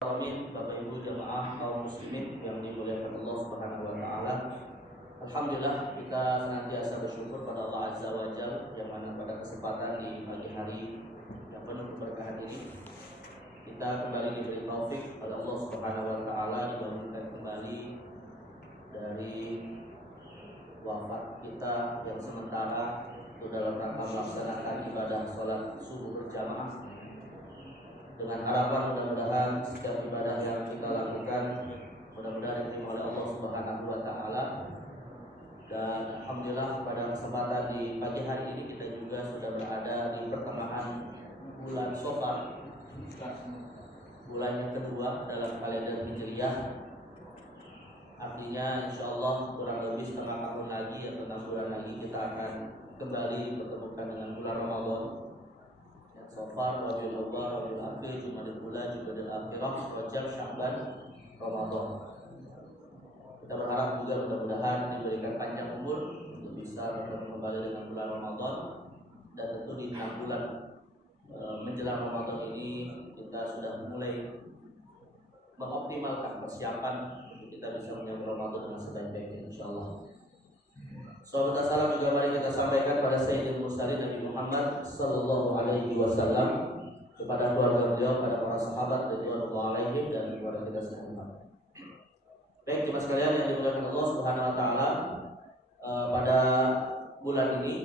Amin, Bapak Ibu jamaah kaum muslimin yang dimuliakan Allah Subhanahu wa taala. Alhamdulillah kita senantiasa bersyukur pada Allah Azza wa Jalla yang mana pada kesempatan di pagi hari yang penuh keberkahan ini kita kembali diberi taufik pada Allah Subhanahu wa taala dibangunkan kembali dari wafat kita yang sementara itu dalam rangka melaksanakan ibadah salat subuh berjamaah. Dengan harapan mudah-mudahan setiap ibadah yang kita lakukan mudah-mudahan diterima oleh Allah Subhanahu wa taala. Dan alhamdulillah pada kesempatan di pagi hari ini kita juga sudah berada di pertengahan bulan Safar, bulan yang kedua dalam kalender Hijriah. Artinya insyaallah kurang lebih setengah tahun lagi atau 6 bulan lagi kita akan kembali bertemukan dengan bulan Ramadan. Safar, Rabiul Awwal, Rabiul Akhir, Jumadil Ula, Jumadil Akhirah, Rajab, Sya'ban, Ramadan. Kita berharap juga mudah-mudahan diberikan panjang umur untuk bisa bertemu kembali dengan bulan Ramadan. Dan tentu di 6 bulan menjelang Ramadan ini kita sudah mulai mengoptimalkan persiapan untuk kita bisa menyambut Ramadan dengan sebaik-baiknya insyaallah. Salam salam juga mari kita sampaikan pada Sayyidul Mursalin Nabi Muhammad sallallahu alaihi wasallam, kepada keluarga beliau, pada para sahabat radhiyallahu alaihim, dan kepada kita semua. Baik, teman sekalian yang dimuliakan Allah Subhanahu wa taala, pada bulan ini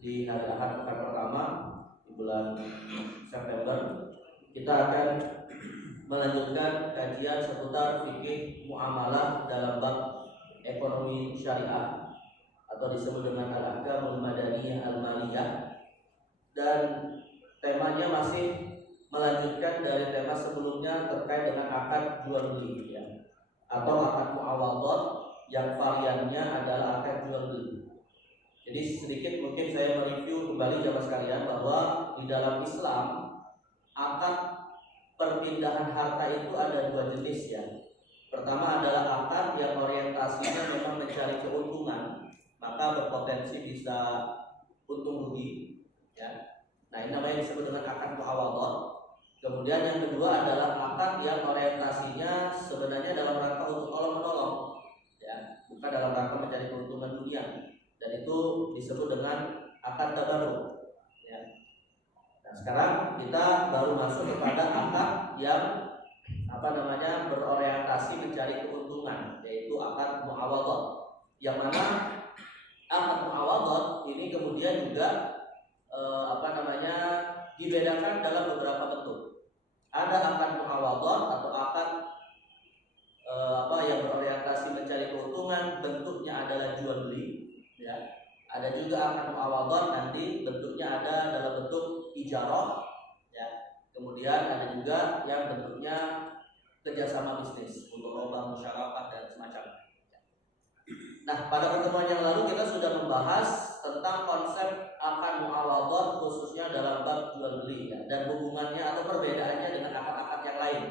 di hari Ahad pekan pertama di bulan September kita akan melanjutkan kajian seputar fikih muamalah dalam bab ekonomi syariah atau disebut dengan al-ahkamul madaniyah al-maliyah, dan temanya masih melanjutkan dari tema sebelumnya terkait dengan akad jual beli ya, atau akad muawadhah yang variannya adalah akad jual beli. Jadi sedikit mungkin saya mereview kembali jamaah sekalian bahwa di dalam Islam akad perpindahan harta itu ada dua jenis ya. Pertama adalah akad yang orientasinya memang mencari keuntungan, maka berpotensi bisa untung rugi ya. Nah, ini namanya disebut dengan akad muawadhah. Kemudian yang kedua adalah akad yang orientasinya sebenarnya dalam rangka untuk tolong-menolong ya, bukan dalam rangka mencari keuntungan dunia, dan itu disebut dengan akad tabarruk ya. Nah, sekarang kita baru masuk kepada akad yang berorientasi mencari keuntungan, yaitu akad muawadhah, yang mana akad muawadhah ini kemudian juga dibedakan dalam beberapa bentuk. Ada akad muawadhah atau akad yang berorientasi mencari keuntungan, bentuknya adalah jual beli ya. Ada juga akad muawadhah nanti bentuknya ada dalam bentuk ijarah ya. Kemudian ada juga yang bentuknya kerjasama bisnis untuk lomba musyarakah dan semacamnya. Nah, pada pertemuan yang lalu kita sudah membahas tentang konsep akad muawadhah khususnya dalam bab jual beli ya, dan hubungannya atau perbedaannya dengan akad-akad yang lain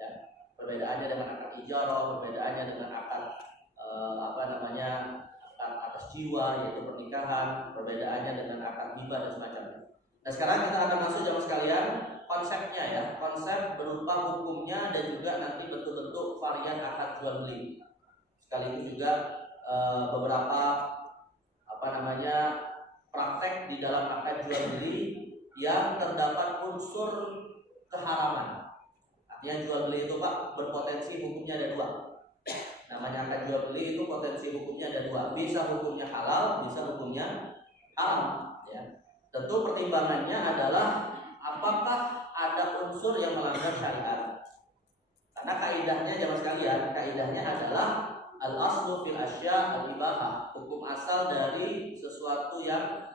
ya. Perbedaannya dengan akad ijarah, perbedaannya dengan akad akad atas jiwa yaitu pernikahan, perbedaannya dengan akad hibah dan semacamnya. Nah, sekarang kita akan masuk jamaah sekalian konsepnya ya, konsep berupa hukumnya dan juga nanti bentuk-bentuk varian akad jual beli. Sekaligus juga beberapa praktek di dalam akad jual beli yang terdapat unsur keharaman. Artinya jual beli itu Pak berpotensi hukumnya ada dua. Namanya akad jual beli itu potensi hukumnya ada dua. Bisa hukumnya halal, bisa hukumnya haram ya. Tentu pertimbangannya adalah apakah ada unsur yang melanggar syariat. Karena kaidahnya jamaah sekalian, kaidahnya adalah al-aslu fil asya' al-ibahah. Hukum asal dari sesuatu yang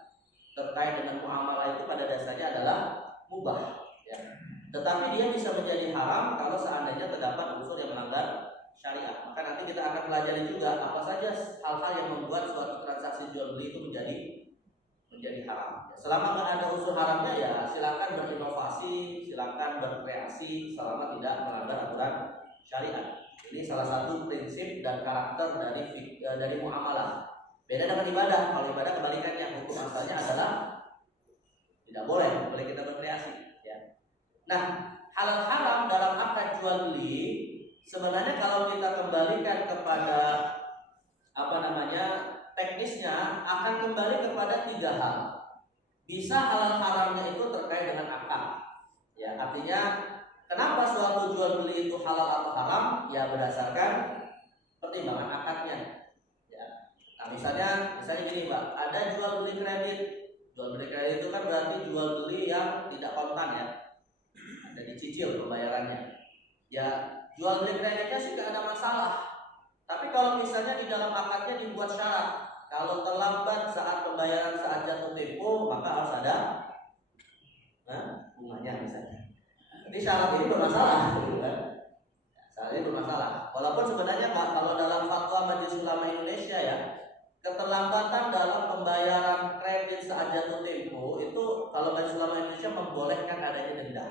terkait dengan muamalah itu pada dasarnya adalah mubah ya. Tetapi dia bisa menjadi haram kalau seandainya terdapat unsur yang melanggar syariat. Maka nanti kita akan pelajari juga apa saja hal-hal yang membuat suatu transaksi jual beli itu menjadi haram. Selama nggak ada unsur haramnya ya silakan berinovasi, silakan berkreasi selama tidak melanggar aturan syariat. Ini salah satu prinsip dan karakter dari muamalah. Beda dengan ibadah. Kalau ibadah kebalikannya, hukum asalnya adalah tidak boleh kita berkreasi. Ya. Nah, halal haram dalam akad jual beli sebenarnya kalau kita kembalikan kepada teknisnya akan kembali kepada 3 hal. Bisa halal haramnya itu terkait dengan akad. Ya, artinya kenapa suatu jual beli itu halal atau haram? Ya berdasarkan pertimbangan akadnya. Ya. Nah, misalnya gini, Pak, ada jual beli kredit. Jual beli kredit itu kan berarti jual beli yang tidak kontan ya. Ada dicicil pembayarannya. Ya, jual beli kreditnya sih tidak ada masalah. Tapi kalau misalnya di dalam akadnya dibuat syarat, kalau terlambat saat pembayaran saat jatuh tempo, maka harus ada bunganya misalnya. Jadi syarat ini bermasalah, gitu kan? Syarat ini bermasalah. Walaupun sebenarnya kalau dalam fatwa Majelis Ulama Indonesia ya, keterlambatan dalam pembayaran kredit saat jatuh tempo itu kalau Majelis Ulama Indonesia membolehkan adanya denda.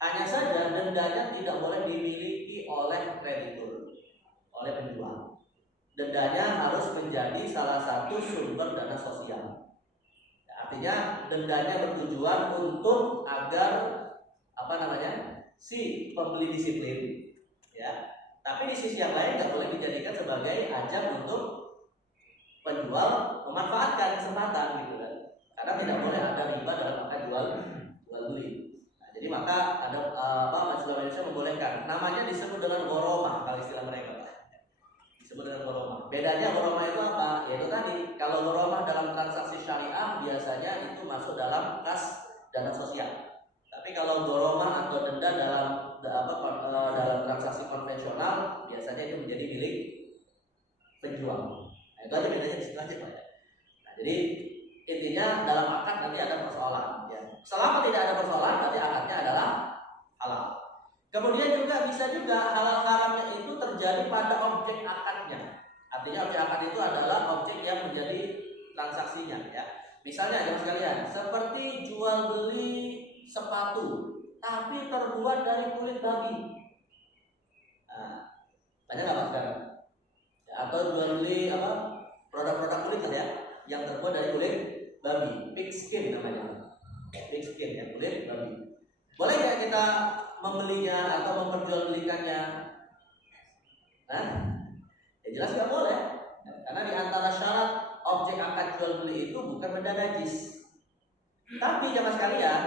Hanya saja dendanya tidak boleh dimiliki oleh kreditur, oleh penjual. Dendanya harus menjadi salah satu sumber dana sosial. Artinya dendanya bertujuan untuk agar si pembeli disiplin, ya. Tapi di sisi yang lain nggak boleh dijadikan sebagai ajang untuk penjual memanfaatkan kesempatan, gitu kan? Karena tidak boleh ada riba dalam akad jual beli. Nah, jadi maka ada Majelis Ulama Indonesia membolehkan. Namanya disebut dengan goromah kalau istilah mereka. Disebut dengan goromah. Bedanya goromah itu apa? Yaitu tadi, kalau goromah dalam transaksi syariah biasanya itu masuk dalam kas dana sosial. Tapi kalau goromah atau denda dalam transaksi konvensional biasanya itu menjadi milik penjual. Nah, itu aja bedanya di situ aja, Pak. Nah, jadi intinya dalam akad nanti ada persoalan. Ya. Selama tidak ada persoalan, berarti akadnya adalah halal. Kemudian juga bisa juga halal haramnya itu terjadi pada objek akadnya. Artinya objek akad itu adalah objek yang menjadi transaksinya, ya. Misalnya jemaah sekalian, seperti jual beli sepatu tapi terbuat dari kulit babi. Nah, banyak nggak Pak sekarang? Ya, atau jual beli produk-produk kulit ya, yang terbuat dari kulit babi, pig skin namanya, pig skin ya, kulit babi. Boleh nggak kita membelinya atau memperjualbelikannya? Nah, ya jelas nggak boleh, karena di antara syarat objek akad jual beli itu bukan benda najis. Tapi jemaah sekalian,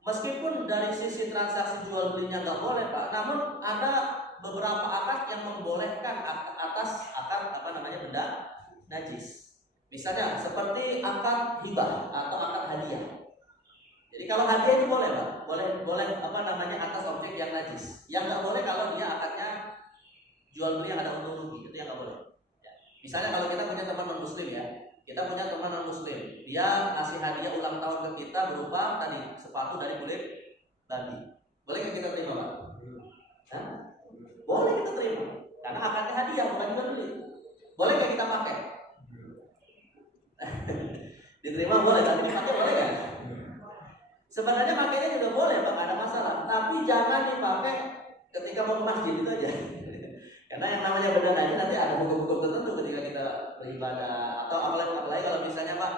meskipun dari sisi transaksi jual belinya nggak boleh Pak, namun ada beberapa akad yang membolehkan atas akad benda najis. Misalnya seperti akad hibah atau akad hadiah. Jadi kalau hadiah itu boleh Pak, boleh atas objek yang najis. Yang nggak boleh kalau dia akadnya jual beli yang ada untung rugi, itu yang nggak boleh. Ya. Misalnya kalau kita punya teman non muslim ya, kita punya teman non muslim, dia kasih hadiah ulang tahun ke kita berupa tadi sepatu dari kulit babi. Boleh nggak kita terima Pak? Hah? Boleh kita terima, karena akadnya hadiah bukan jual beli. Boleh nggak kita pakai? Diterima boleh, tapi dipakai boleh nggak? Sebenarnya pakainya juga boleh Pak, nggak ada masalah. Tapi jangan dipakai ketika mau ke masjid, itu aja. Karena yang namanya benda najis nanti ada hukum-hukum tertentu ketika kita beribadah. Atau apalagi kalau misalnya Pak,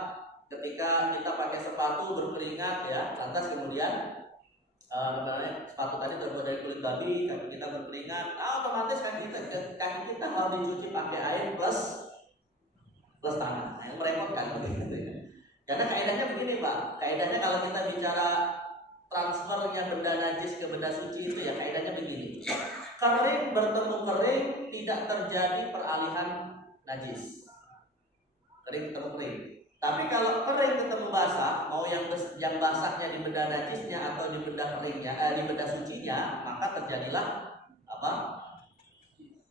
ketika kita pakai sepatu berkeringat ya, lantas kemudian sepatu tadi terbuat dari kulit babi, kaki kita berkeringat, otomatis kaki kita harus dicuci pakai air plus tangan. Nah, yang merepotkan begitu. Karena kaidahnya begini Pak, kaidahnya kalau kita bicara transfernya benda najis ke benda suci itu ya kaidahnya begini. Kering bertemu kering tidak terjadi peralihan najis. Kering ketemu kering. Tapi kalau kering ketemu basah, mau yang basahnya di benda najisnya atau di benda keringnya, di benda sucinya, maka terjadilah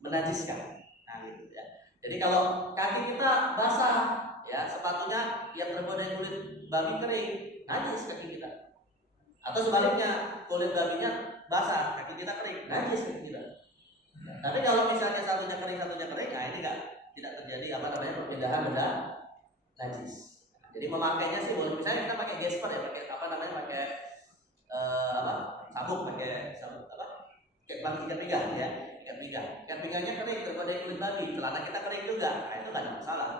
menajiskan. Nah, gitu ya. Jadi kalau kaki kita basah, ya sepatunya yang terbuat dari kulit babi kering, najis kaki kita. Atau sebaliknya, kulit babinya basah, kaki kita kering, najis kaki kita. Tapi kalau misalnya satunya kering, nah ini tidak terjadi perpindahan benda najis. Jadi memakainya sih boleh. Misalnya kita pakai gesper ya, pakai sabuk, pakai sabuk ikat pinggang ya, ikat pinggangnya kering terbuat dari kulit babi, celana kita kering juga, nah itu nggak ada masalah.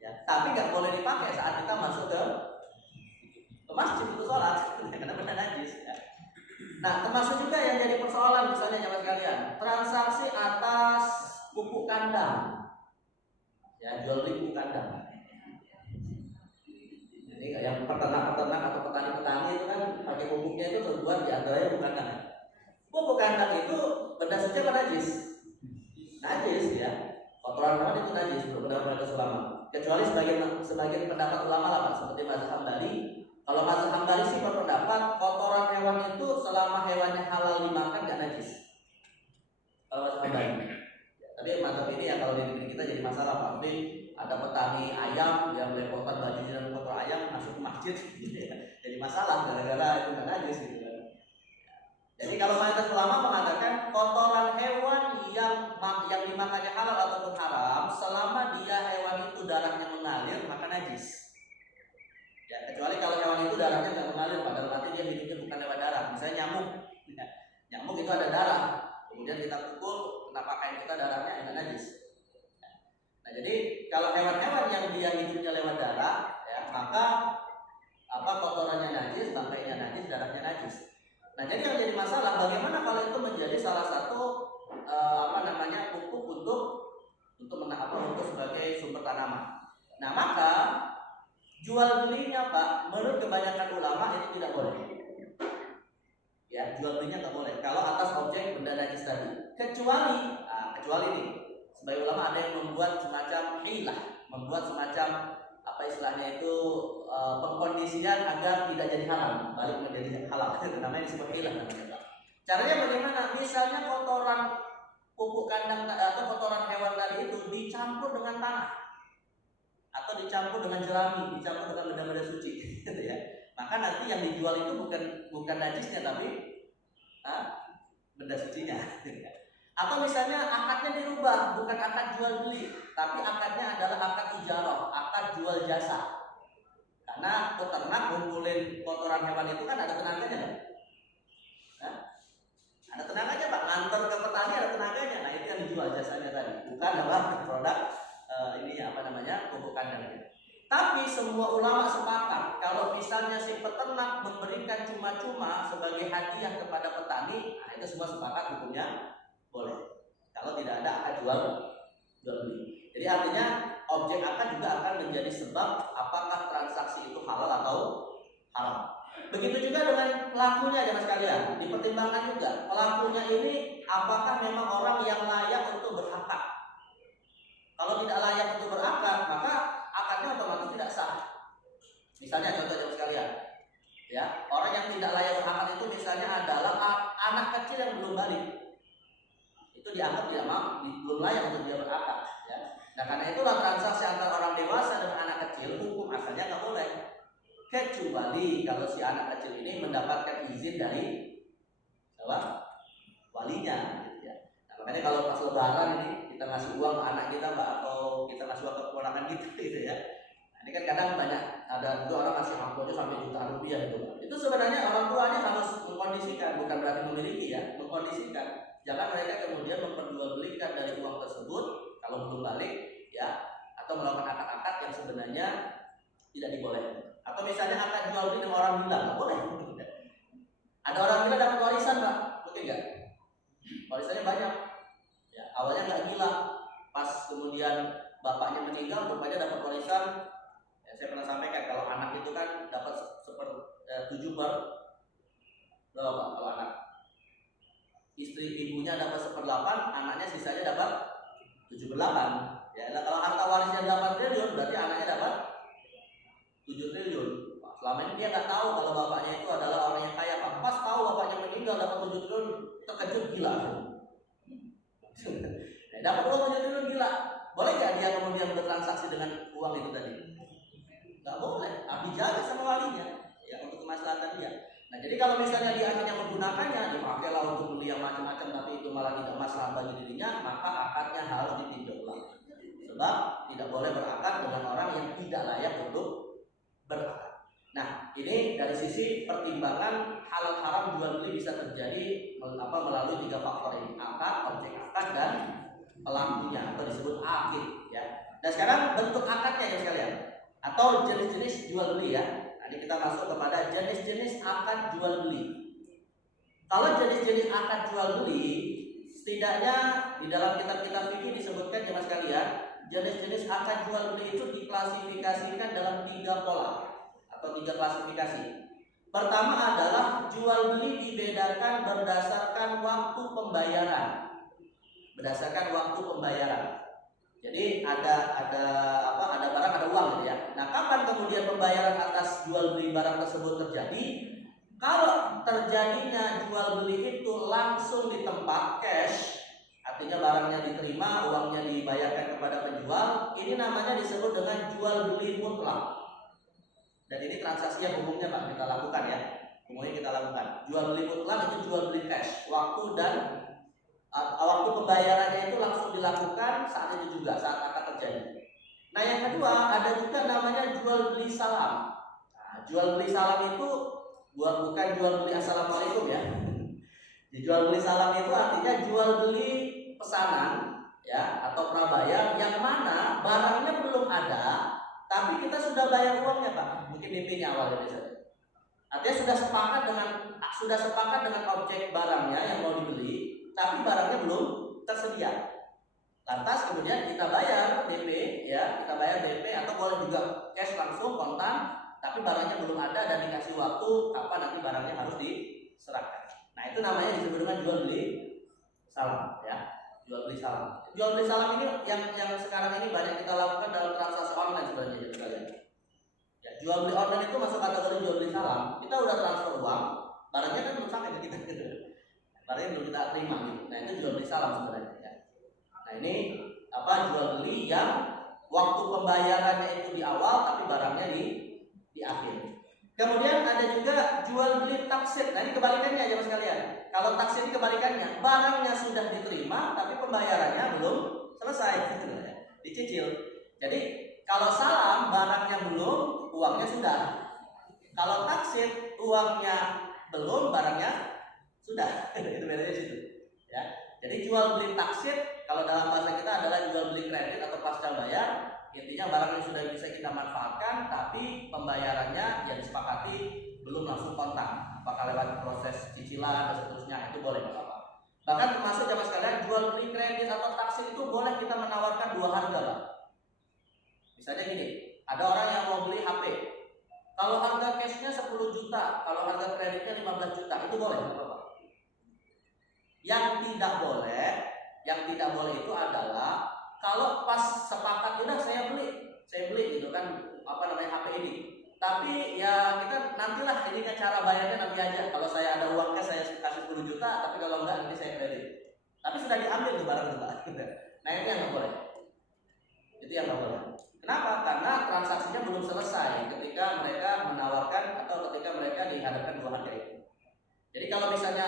Ya, tapi nggak boleh dipakai saat kita masuk ke masjid untuk sholat, karena benda najis. Ya. Nah, termasuk juga yang jadi persoalan misalnya jamaah sekalian, transaksi atas pupuk kandang. Ya, jual beli pupuk kandang. Jadi yang peternak-peternak atau petani-petani itu kan pakai pupuknya itu terbuat di antaranya pupuk kandang. Pupuk kandang itu benda suci apa najis? Najis ya. Kotoran hewan itu najis menurut pendapat ulama. Kecuali sebagian pendapat ulama lah Pak, seperti mazhab Hambali. Kalau mazhab Hambali sih berpendapat kotoran hewan itu selama hewannya halal dimakan gak najis. Kalau mazhab Hambali. Tapi mazhab ini ya kalau di negeri kita jadi masalah Pak. Tapi ada petani ayam yang belepotan bajunya dan kotor ayam masuk ke masjid, jadi masalah gara-gara itu nggak najis gitu kan. Jadi kalau mayoritas ulama mengatakan kotoran hewan yang dimakannya halal ataupun haram selama dia hewan itu darahnya mengalir maka najis. Ya, kecuali kalau hewan itu darahnya nggak mengalir, pada arti dia hidupnya bukan lewat darah. Misalnya nyamuk, ya, nyamuk itu ada darah, kemudian kita pukul kena pakaian kita darahnya enggak najis. Nah, jadi kalau hewan-hewan yang dia hidupnya lewat darah, ya, maka kotorannya najis, bangkainya najis, darahnya najis. Nah, jadi yang jadi masalah bagaimana kalau itu menjadi salah satu pupuk untuk sebagai sumber tanaman. Nah, maka jual belinya Pak, menurut kebanyakan ulama itu tidak boleh. Ya, jual belinya nggak boleh kalau atas objek benda najis tadi. Kecuali nih, sebagai ulama ada yang membuat semacam hilah, membuat semacam pengkondisian agar tidak jadi halal, balik menjadi halal. Itu namanya disebut hilah namanya. Caranya bagaimana? Misalnya kotoran pupuk kandang atau kotoran hewan tadi itu dicampur dengan tanah atau dicampur dengan jerami, dicampur dengan benda-benda suci, gitu ya. Maka nanti yang dijual itu bukan najisnya tapi benda sucinya. Atau misalnya akadnya dirubah, bukan akad jual beli, tapi akadnya adalah akad ijarah, akad jual jasa. Karena peternak ngumpulin kotoran hewan itu kan ada tenaganya kan? Ada tenaganya Pak, nganter ke petani ada tenaganya. Nah, itu yang dijual jasanya tadi, bukan produk pupuk kandangnya. Tapi semua ulama sepakat kalau misalnya si peternak memberikan cuma-cuma sebagai hadiah kepada petani, nah itu semua sepakat hukumnya boleh. Kalau tidak ada akad jual beli. Jadi artinya objek akad juga akan menjadi sebab apakah transaksi itu halal atau haram. Begitu juga dengan pelakunya ya Mas sekalian, dipertimbangkan juga pelakunya ini apakah memang orang yang layak untuk berakad. Kalau tidak layak untuk berakad, maka akadnya otomatis tidak sah. Misalnya contohnya Mas sekalian, ya, orang yang tidak layak berakad itu misalnya adalah anak kecil yang belum balik. Itu dianggap belum layak untuk dia berakad, ya. Nah, karena itulah transaksi antara orang dewasa dan anak kecil hukum asalnya nggak boleh, kecuali kalau si anak kecil ini mendapatkan izin dari walinya, gitu ya. Nah, makanya kalau pas lebaran ini kita ngasih uang ke anak kita Mbak, atau kita ngasih uang ke keponakan kita gitu ya. Nah, ini kan kadang banyak ada juga orang ngasih amplopnya sampai jutaan rupiah gitu. Itu sebenarnya orang tuanya harus mengkondisikan, bukan berarti memiliki ya, mengkondisikan. Jangan mereka kemudian memperjualbelikan dari uang tersebut kalau belum balik ya, atau melakukan akad-akad yang sebenarnya tidak dibolehkan. Atau misalnya akad jual beli dengan orang gila, nggak boleh. Ada orang gila dapat warisan Pak, oke nggak? Warisannya banyak. Ya, awalnya nggak gila, pas kemudian bapaknya meninggal, bapaknya dapat warisan. Ya, saya pernah sampaikan kalau anak itu kan dapat 7 per berapa Pak? Kalau anak istri ibunya dapat 1/8, anaknya sisanya dapat 7/8. Ya, kalau harta warisnya 8 triliun, berarti anaknya dapat 7 triliun. Selama ini dia nggak tahu kalau bapaknya itu adalah orang yang kaya. Pas tahu bapaknya meninggal dapat 7 triliun, terkejut gila. Dapat uang 7 triliun gila. Boleh nggak dia kemudian bertransaksi dengan uang itu tadi? Nggak boleh. Harus dijaga sama walinya, ya, untuk kemaslahatan dia. Nah, jadi kalau misalnya dia akhirnya menggunakannya, dipakailah untuk beli yang macam-macam, tapi itu malah tidak masalah bagi dirinya, maka akadnya harus ditinjau ulang. Sebab tidak boleh berakad dengan orang yang tidak layak untuk berakad. Nah, ini dari sisi pertimbangan halal haram jual beli bisa terjadi melalui 3 faktor ini: akad, objek akad, dan pelakunya atau disebut akid, ya. Nah, sekarang bentuk akadnya ya sekalian, atau jenis-jenis jual beli ya. Jadi kita masuk kepada jenis-jenis akad jual beli. Kalau jenis-jenis akad jual beli, setidaknya di dalam kitab-kitab fikih disebutkan jemaah sekalian, jenis-jenis akad jual beli itu diklasifikasikan dalam 3 pola atau 3 klasifikasi. Pertama adalah jual beli dibedakan berdasarkan waktu pembayaran. Berdasarkan waktu pembayaran. Jadi ada barang, ada uang gitu ya. Nah, kapan kemudian pembayaran atas jual beli barang tersebut terjadi? Kalau terjadinya jual beli itu langsung di tempat cash, artinya barangnya diterima, uangnya dibayarkan kepada penjual, ini namanya disebut dengan jual beli mutlak. Dan ini transaksi yang umumnya Pak kita lakukan ya. Umumnya kita lakukan. Jual beli mutlak itu jual beli cash, waktu dan waktu pembayarannya itu langsung dilakukan saat itu juga, saat akad terjadi. Nah, yang kedua ada juga namanya jual beli salam. Nah, jual beli salam itu bukan jual beli assalamualaikum ya. Jual beli salam itu artinya jual beli pesanan ya atau prabayar yang mana barangnya belum ada, tapi kita sudah bayar uangnya Pak. Mungkin DP-nya awalnya misalnya. Artinya sudah sepakat dengan objek barangnya yang mau dibeli, tapi barangnya belum tersedia. Lantas kemudian kita bayar DP ya, kita bayar DP atau boleh juga cash langsung kontan, tapi barangnya belum ada dan dikasih waktu kapan nanti barangnya harus diserahkan. Nah, itu namanya disebut dengan jual beli salam ya. Jual beli salam. Jual beli salam ini yang sekarang ini banyak kita lakukan dalam transaksi online sebenarnya sekalian. Ya, jual beli online itu masuk kategori jual beli salam. Kita udah transfer uang, barangnya kan belum sampai ke kita gitu. Barangnya belum kita terima gitu. Nah, itu jual beli salam sebenarnya ya. Nah, ini jual beli yang waktu pembayarannya itu di awal tapi barangnya di akhir. Kemudian ada juga jual beli taksid. Nah, ini kebalikannya ya Mas sekalian. Kalau taksid ini kebalikannya, barangnya sudah diterima tapi pembayarannya belum selesai, dicicil. Jadi kalau salam barangnya belum, uangnya sudah. Kalau taksid uangnya belum, barangnya sudah. Itu bedanya situ. Ya. Jadi jual beli taksid kalau dalam bahasa kita adalah jual beli kredit atau pasca bayar. Intinya barang yang sudah bisa kita manfaatkan, tapi pembayarannya yang disepakati belum langsung kontak. Apakah lewat proses cicilan dan seterusnya, itu boleh apa-apa. Bahkan termasuk jamaah sekalian, jual beli kredit atau taksid itu boleh kita menawarkan 2 harga, Pak. Misalnya gini, ada orang yang mau beli HP. Kalau harga cashnya 10 juta, kalau harga kreditnya 15 juta, itu boleh apa-apa. Yang tidak boleh itu adalah kalau pas sepakat udah saya beli gitu kan HP ini. Tapi ya kita nantilah ini kan cara bayarnya nanti aja. Kalau saya ada uangnya saya kasih 10 juta, tapi kalau enggak nanti saya kredit. Tapi sudah diambil tuh barang itu Pak. Nah, itu yang nggak boleh. Itu yang nggak boleh. Kenapa? Karena transaksinya belum selesai ketika mereka menawarkan atau ketika mereka dihadapkan 2 harga itu. Jadi kalau misalnya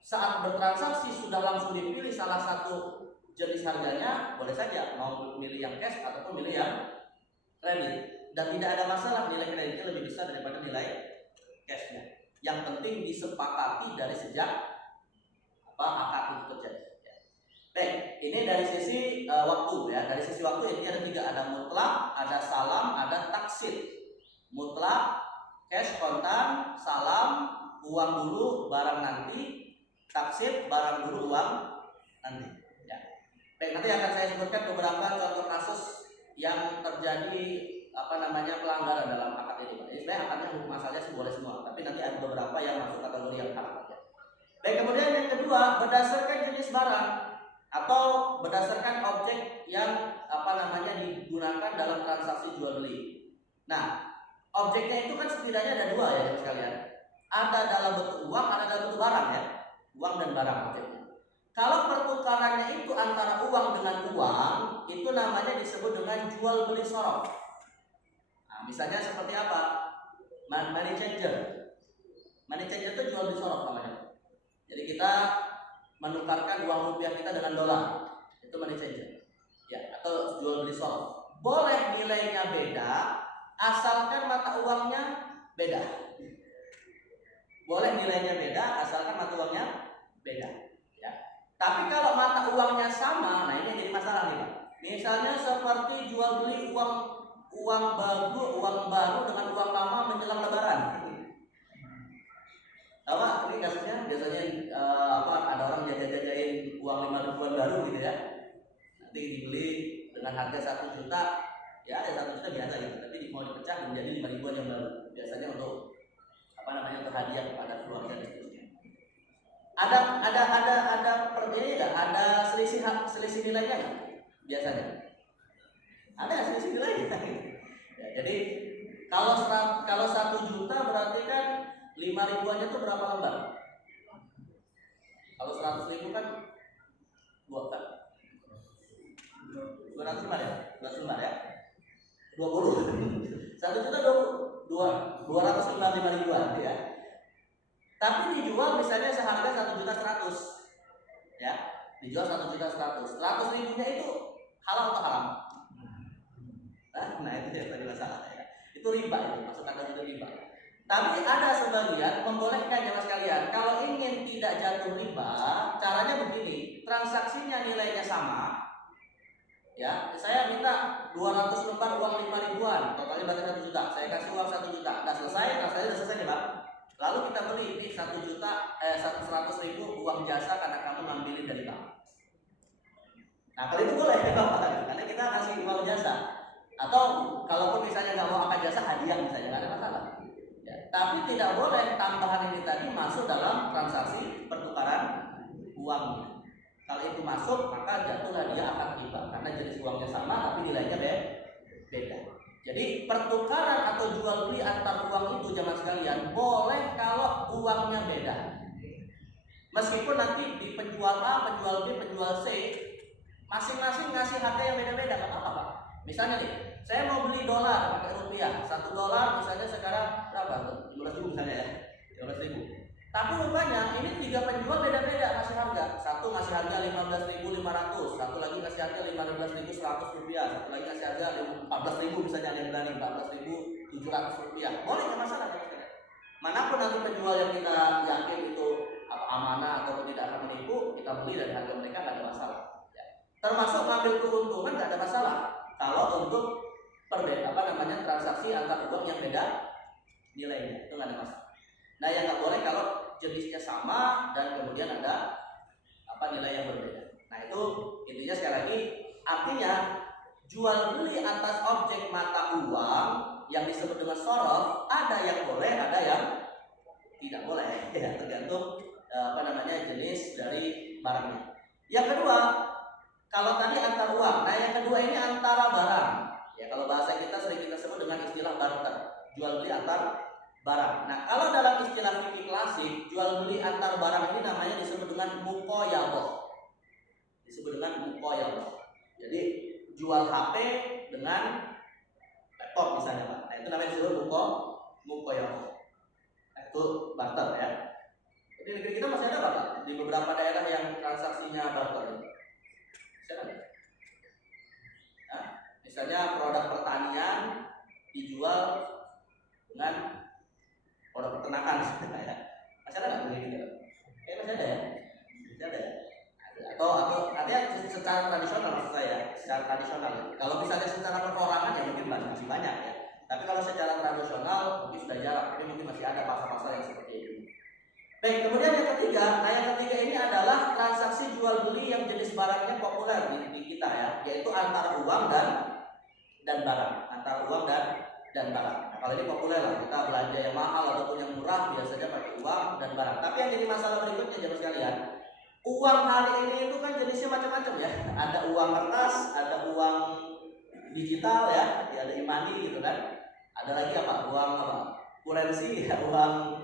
saat bertransaksi sudah langsung dipilih salah satu jenis harganya, boleh saja mau milih yang cash ataupun milih yang kredit, dan tidak ada masalah nilai kreditnya lebih besar daripada nilai cashnya. Yang penting disepakati dari sejak akad itu terjadi. Baik, ini dari sisi waktu ya. Dari sisi waktu ini ada 3, ada mutlak, ada salam, ada taksid. Mutlak cash kontan, salam uang dulu barang nanti, taksid barang dulu uang nanti. Baik, nanti akan saya sebutkan beberapa contoh kasus yang terjadi pelanggaran dalam akad ini. Jadi sebenarnya akadnya hukum asalnya boleh semua, tapi nanti ada beberapa yang masuk kategori yang haram. Baik, kemudian yang kedua, berdasarkan jenis barang atau berdasarkan objek yang digunakan dalam transaksi jual beli. Nah, objeknya itu kan setidaknya ada 2 ya sekalian. Ada dalam bentuk uang, ada dalam bentuk barang ya. Uang dan barang objeknya. Kalau pertukarannya itu antara uang dengan uang, itu namanya disebut dengan jual beli sorof. Nah, misalnya seperti apa? Money changer. Money changer itu jual beli sorof namanya. Jadi kita menukarkan uang rupiah kita dengan dolar, itu money changer. Ya, atau jual beli sorof. Boleh nilainya beda, asalkan mata uangnya beda. Boleh nilainya beda, asalkan mata uangnya beda. Tapi kalau mata uangnya sama, nah ini jadi masalah nih Pak. Misalnya seperti jual beli uang baru dengan uang lama menjelang Lebaran. Apa ini kasusnya biasanya ada orang jajain uang 5 ribuan baru gitu ya, nanti dibeli dengan harga 1 juta, ya ada 1 juta biasa gitu, tapi mau dipecah menjadi 5 ribuan yang baru, biasanya untuk untuk hadiah kepada keluarga dan seterusnya. Ini nggak ada selisih nilainya nggak biasanya? Ada selisih nilainya. Ya, jadi kalau 1 juta berarti kan 5 ribuannya itu berapa lembar? Kalau 100 ribu kan 200 lembar ya? 200 lembar ya? 20. 1 juta 205 ribuan ya. Tapi dijual misalnya seharga 1.100.000 ya. Dijual 1.100.000. 100 ribunya itu halal atau haram? Nah itu yang tadi masalah ya. Itu riba itu, masuk kategori riba. Tapi ada sebagian membolehkan jemaah sekalian, kalau ingin tidak jatuh riba, caranya begini, transaksinya nilainya sama. Ya, saya minta 200 lembar uang 5 ribuan, totalnya berarti 1 juta. Saya kasih uang 1 juta. Udah selesai, transaksinya sudah selesai ya, Pak. Lalu kita beli ini 1 juta 100 ribu uang jasa karena kamu ngambilin dari bank. Nah, kalau itu boleh ya, Pak, karena kita kasih uang jasa. Atau kalaupun misalnya nggak mau akan jasa, hadiah misalnya, nggak ada masalah. Ya, tapi tidak boleh tambahan ini tadi masuk dalam transaksi pertukaran uang. Kalau itu masuk, maka jatuhlah dia akan riba karena jenis uangnya sama tapi nilainya beda. Jadi pertukaran atau jual beli antar uang itu jemaah sekalian boleh kalau uangnya beda. Meskipun nanti di penjual A, penjual B, penjual C masing-masing ngasih harga yang beda-beda, nggak apa-apa, Pak. Misalnya nih, saya mau beli dolar pakai rupiah, 1 dolar misalnya sekarang berapa? 15.000 misalnya ya, 15.000. Tapi rupanya ini 3 penjual beda-beda ngasih harga. Satu ngasih harga 15.500, satu lagi ngasih harga 15.100 rupiah, satu lagi ngasih harga 14.000 misalnya, ada yang berani 14.700 rupiah. Boleh, nggak masalah ya. Manapun nanti penjual yang kita yakin itu amanah atau tidak akan menipu, kita beli dari harga mereka, nggak ada masalah. Ya. Termasuk ngambil keuntungan nggak ada masalah. Kalau untuk transaksi antar uang yang beda nilainya, itu nggak ada masalah. Nah, yang nggak boleh kalau jenisnya sama dan kemudian ada nilai yang berbeda. Nah, itu intinya sekali lagi, artinya jual beli atas objek mata uang yang disebut dengan shorof, ada yang boleh, ada yang tidak boleh, ya, tergantung jenis dari barangnya. Yang kedua, kalau tadi antar uang, nah yang kedua ini antara barang. Ya, kalau bahasa kita sering kita sebut dengan istilah barter, jual beli antar barang. Nah, kalau dalam istilah fikih klasik, jual beli antar barang ini namanya disebut dengan muqayyadhah. Disebut dengan muqayyadhah. Jadi jual HP dengan laptop misalnya, Pak. Nah, itu namanya disebut muqayyadhah. Nah, itu barter ya. Jadi negeri kita masih ada, Pak, di beberapa daerah yang transaksinya barter. Masih ada. Nah, misalnya produk pertanian dijual dengan produk peternakan, ya. Masih ada nggak begini gitu? Masih ada ya? Masih ada ya? Atau artinya secara tradisional, maksud saya, secara tradisional. Kalau misalnya secara perorangan ya mungkin masih banyak ya. Tapi kalau secara tradisional mungkin sudah jarang. Ini mungkin masih ada pasar-pasar yang seperti ini. Baik, kemudian yang ketiga, yang ketiga ini adalah transaksi jual beli yang jenis barangnya populer di kita ya, yaitu antara uang dan barang, antara uang dan barang. Nah, kalau ini populer lah, kita belanja yang mahal ataupun yang murah biasanya pakai uang dan barang. Tapi yang jadi masalah berikutnya jemaah sekalian, uang hari ini itu kan jenisnya macam-macam ya. Ada uang kertas, ada uang digital ya, ada e-money gitu kan. Ada lagi uang currency ya, uang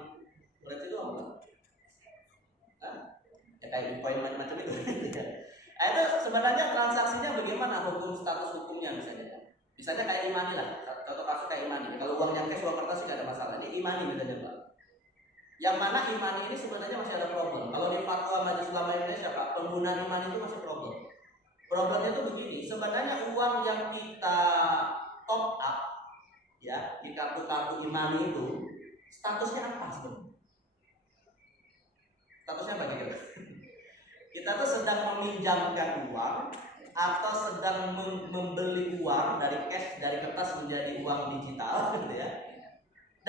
currency itu apa? Ya kayak Bitcoin macam-macam itu. Nah, itu sebenarnya transaksinya bagaimana, hukum status hukumnya misalnya. Misalnya kayak e-money lah. Contoh kasus kayak e-money. Kalau uang yang cash, uang kertas tidak ada masalah. Ini e-money misalnya, Pak. Yang mana e-money ini sebenarnya masih ada problem. Kalau di fatwa Majelis Ulama Indonesia, Pak, penggunaan e-money itu masih problem. Problemnya itu begini, sebenarnya uang yang kita top up ya di kartu-kartu e-money itu statusnya apa sebenarnya? Statusnya apa kira-kira? Kita tuh sedang meminjamkan uang atau sedang membeli uang dari cash, dari kertas menjadi uang digital gitu ya.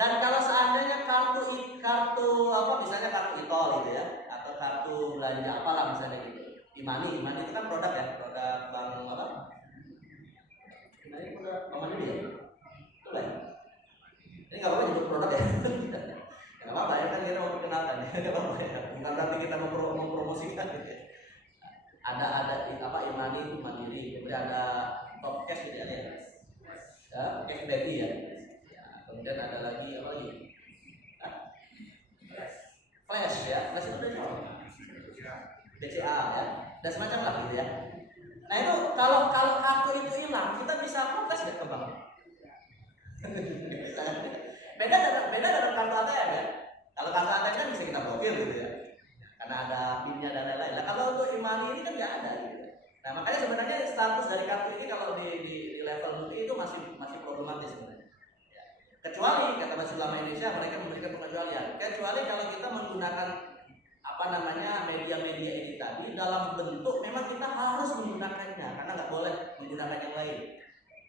Dan kalau seandainya kartu apa, misalnya kartu e-tol gitu ya, atau kartu belanja apalah misalnya gitu. Imani itu kan produk ya, produk bank apa? Imani produk bank mana ya? Betul ya? Ini nggak apa-apa nyebut produk ya? Nggak apa-apa ya, kan kita mau perkenalkan ya, nggak apa-apa ya. Bukan berarti kita mempromosikan gitu ya. Ada apa, Imani, Mandiri, kemudian ada Top Cash gitu ya, Cash Baby ya. Kemudian ada lagi apa lagi? Flash ya, Flash itu dari mana? BCA ya, dan semacam lah gitu ya. Nah itu kalau kartu itu hilang, kita bisa protes nggak ke bank? beda dengan kartu ATM ya. Kalau kartu ATM kan bisa kita blokir gitu ya, karena ada pinnya dan lain-lain. Nah kalau untuk Imani ini kan nggak ada gitu. Nah makanya sebenarnya status dari kartu ini kalau di level MUI itu masih problematis sebenarnya. Kecuali kata Majelis Ulama Indonesia, mereka memberikan pengecualian. Kecuali kalau kita menggunakan apa namanya media-media ini tadi dalam bentuk memang kita harus menggunakannya, karena nggak boleh menggunakan yang lain.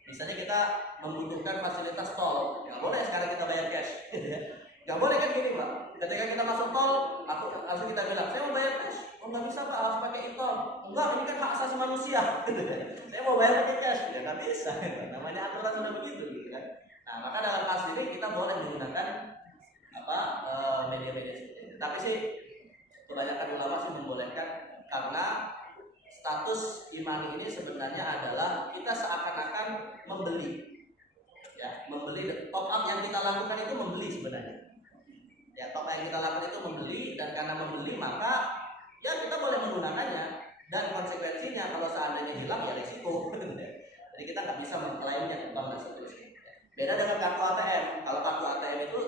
Misalnya kita membutuhkan fasilitas tol, nggak boleh sekarang kita bayar cash, nggak boleh kan gini Pak. Ketika kita masuk tol, langsung kita bilang saya mau bayar cash, oh nggak bisa Pak, harus pakai e-tol. Enggak, ini kan hak asasi manusia. Saya mau bayar pakai cash, ya nggak bisa. Namanya aturan sudah begitu, gitu kan. Nah, maka dalam kasus ini kita boleh menggunakan apa media-media seperti ini. Tapi sih kebanyakan ulama sih membolehkan, karena status imani ini sebenarnya adalah kita seakan-akan membeli, ya, membeli top up yang kita lakukan itu membeli sebenarnya. Ya, top up yang kita lakukan itu membeli, dan karena membeli maka ya kita boleh menggunakannya, dan konsekuensinya kalau seandainya hilang ya risiko. Jadi kita nggak bisa mengklaimnya ke bank dan seterusnya. Beda dengan kartu ATM. Kalau kartu ATM itu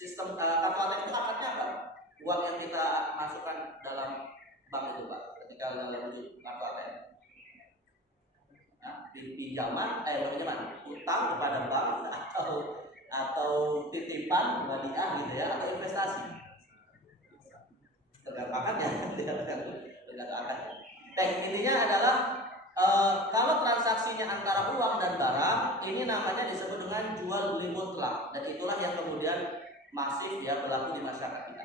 sistem kartu ATM itu akadnya apa? Uang yang kita masukkan dalam bank itu Pak, ketika dalam wujud kartu ATM. Nah, pinjaman, utang kepada bank atau titipan, hadiah gitu ya, atau investasi. Tergantung akadnya, tergantung akadnya. Intinya adalah kalau transaksinya antara uang dan barang, ini namanya disebut dengan jual beli mutlak, dan itulah yang kemudian masif ya berlaku di masyarakat kita.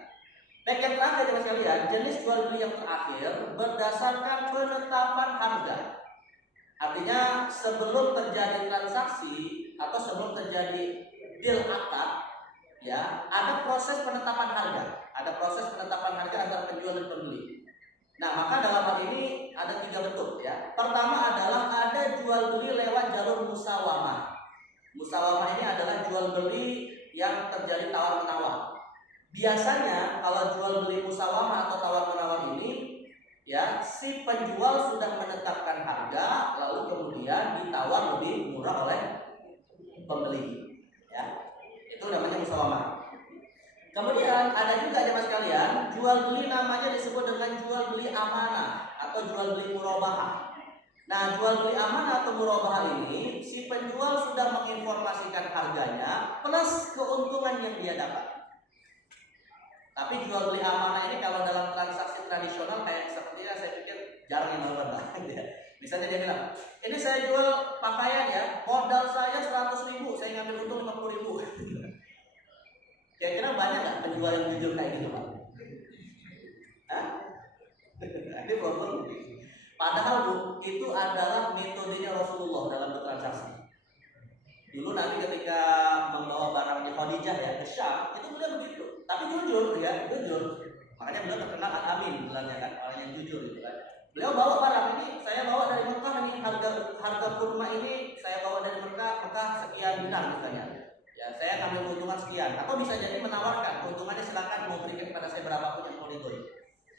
Baik, yang terakhir teman sekalian, jenis jual beli yang terakhir berdasarkan penetapan harga. Artinya sebelum terjadi transaksi atau sebelum terjadi deal akad, ya ada proses penetapan harga, ada proses penetapan harga antara penjual dan pembeli. Nah, maka dalam hal ini ada 3 bentuk ya. Pertama adalah ada jual beli lewat jalur musawamah. Musawamah ini adalah jual beli yang terjadi tawar menawar. Biasanya kalau jual beli musawamah atau tawar menawar ini, ya si penjual sudah menetapkan harga, lalu kemudian ditawar lebih murah oleh pembeli. Ya, itu namanya musawamah. Kemudian ada juga jemaah sekalian, jual beli namanya disebut dengan jual beli amanah atau jual beli murabahah. Nah, jual beli amanah atau murabahah ini si penjual sudah menginformasikan harganya plus keuntungan yang dia dapat. Tapi jual beli amanah ini kalau dalam transaksi tradisional kayak sepertinya saya pikir jarang yang nonton. Misalnya dia bilang, ini saya jual pakaian ya, modal saya 100.000, saya ngambil untung 50.000. Kira-kira banyak nggak penjual yang jujur kayak gitu Pak? Hah? Ini problem. Padahal Bu, itu adalah metodenya Rasulullah dalam bertransaksi. Dulu nanti ketika membawa barangnya Khadijah ya ke Syam, itu beliau begitu. Tapi jujur ya, jujur. Makanya beliau terkenal Al-Amin, bilangnya kan, orang yang jujur gitu kan. Beliau bawa barang ini, saya bawa dari Mekah ini, harga kurma ini saya bawa dari Mekah sekian dinar misalnya. Ya, saya ambil keuntungan sekian, atau bisa jadi menawarkan keuntungannya, silakan mau berikan kepada saya berapapun yang mau diberi.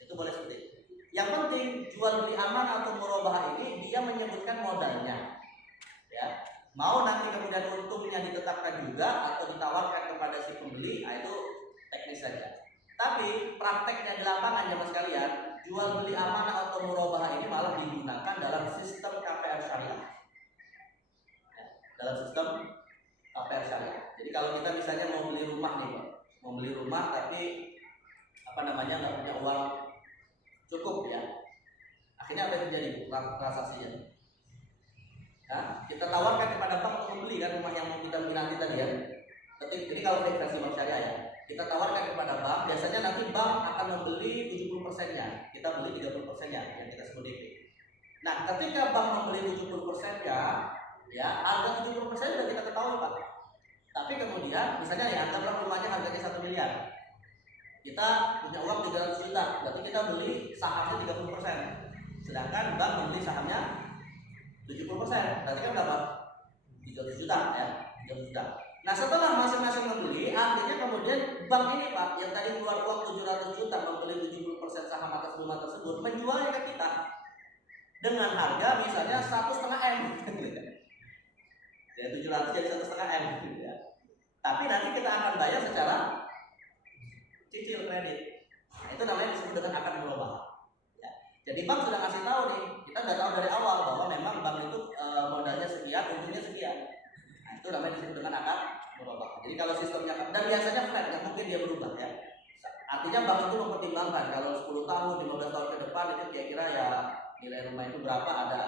Itu boleh seperti itu. Yang penting jual beli aman atau murabahah ini dia menyebutkan modalnya. Ya, mau nanti kemudian untungnya ditetapkan juga atau ditawarkan kepada si pembeli, itu teknis saja. Tapi prakteknya di lapangan jemaah sekalian, jual beli amanah atau murabahah ini malah digunakan dalam sistem KPR syariah. Ya, dalam sistem KPR syariah. Jadi kalau kita misalnya mau beli rumah nih Pak, mau beli rumah tapi nggak punya uang cukup ya, akhirnya apa yang terjadi transaksinya? Nah, kita tawarkan kepada bank untuk membeli kan rumah yang mau kita beli nanti tadi ya. Jadi kalau versi bank syariah ya, kita tawarkan kepada bank, biasanya nanti bank akan membeli 70%-nya, kita beli 30%-nya yang kita sebut DP. Nah, ketika bank membeli 70%-nya, ya harga 70% sudah kita ketahui Pak. Tapi kemudian misalnya ya anggaplah rumahnya harganya 1 miliar. Kita punya uang 300 juta, berarti kita beli sahamnya 30%. Sedangkan bank membeli sahamnya 70%, berarti kan berapa? 300 juta ya, 300 juta. Nah setelah masing-masing membeli, artinya kemudian bank ini Pak, yang tadi keluar uang 700 juta membeli 70% saham atas rumah tersebut, menjualnya ke kita dengan harga misalnya 1,5 M. Ya 700 jadi 1,5 M ya. Tapi nanti kita akan bayar secara cicil kredit. Nah, itu namanya disebut dengan akad murabah. Ya. Jadi bank sudah kasih tahu nih, kita sudah tahu dari awal bahwa memang bank itu modalnya sekian, untungnya sekian. Nah, itu namanya disebut dengan akad murabah. Jadi kalau sistemnya, dan biasanya flat, nggak mungkin dia berubah ya. Artinya bank itu mempertimbangkan kalau 10 tahun, 15 tahun ke depan itu kira-kira ya nilai rumah itu berapa, ada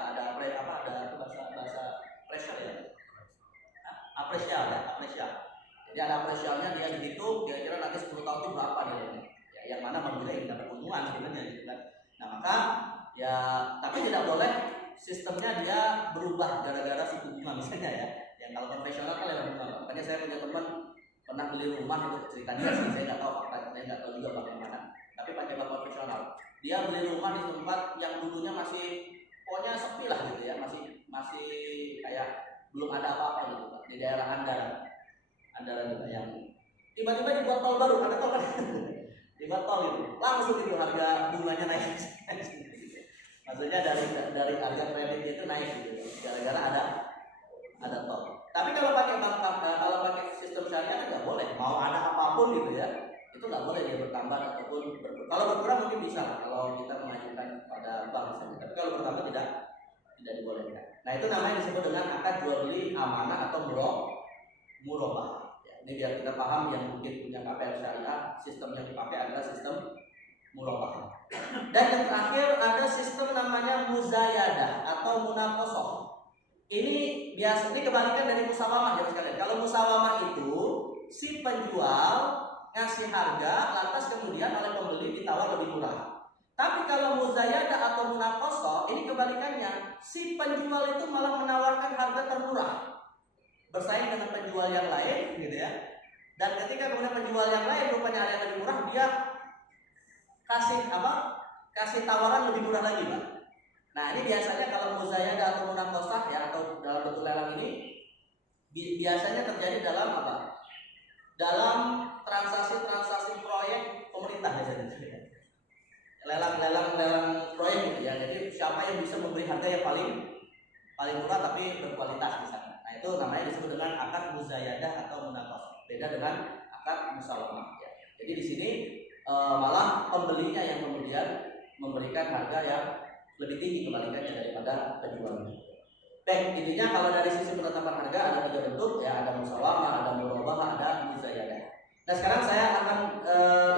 bahasa pressure ya. Apresial. Jadi ada apresialnya, dia dihitung kira-kira nanti 10 tahun itu berapa nilainya. Ya, yang mana Bank Mega ingin dapat keuntungan sebenarnya gitu kan. Nah, maka ya tapi tidak boleh sistemnya dia berubah gara-gara suku bunga misalnya ya. Yang kalau konvensional kan lewat bunga. Makanya saya punya teman pernah beli rumah itu cerita dia sih, saya nggak tahu faktanya, saya nggak tahu juga bagaimana. Tapi pakai bank konvensional. Dia beli rumah di tempat yang dulunya masih pokoknya sepi lah gitu ya, masih kayak belum ada apa-apa gitu Pak, di daerah Andaran juga yang tiba-tiba dibuat tol baru, ada tol kan? Dibuat tol gitu, langsung itu harga bunganya naik. Maksudnya dari harga kreditnya itu naik gitu, gara-gara ada tol. Tapi kalau pakai kalau pakai sistem syariah nggak boleh, mau ada apapun gitu ya, itu nggak boleh dia bertambah ataupun kalau berkurang mungkin bisa kalau kita mengajukan pada bank misalnya. Tapi kalau bertambah tidak dibolehkan. Nah itu namanya disebut dengan akad jual beli amanah atau murabah. Ya, ini biar kita paham yang mungkin punya KPR syariah, sistem yang dipakai adalah sistem murabah. Dan yang terakhir ada sistem namanya muzayadah atau munaqashah. Ini kebalikan dari musawamah ya sekalian. Kalau musawamah itu si penjual ngasih harga, lantas kemudian oleh pembeli ditawar lebih murah. Tapi kalau muzayadah atau munaqashah ini kebalikannya, si penjual itu malah menawarkan harga termurah, bersaing dengan penjual yang lain, gitu ya. Dan ketika kemudian penjual yang lain rupanya ada yang lebih murah, dia kasih tawaran lebih murah lagi, Pak. Nah ini biasanya kalau muzayadah atau munaqashah ya, atau dalam bentuk lelang ini biasanya terjadi dalam apa? Dalam transaksi proyek pemerintah biasanya. Lelang proyek gitu ya. Jadi siapa yang bisa memberi harga yang paling murah tapi berkualitas misalnya. Nah itu namanya disebut dengan akad muzayadah atau munaqashah. Beda dengan akad musawamah ya. Jadi di sini malah pembelinya yang kemudian memberikan harga yang lebih tinggi kebalikannya daripada penjualnya. Baik, intinya kalau dari sisi penetapan harga ada 3 bentuk ya, ada musawamah, ada murabah, ada muzayadah. Nah sekarang saya akan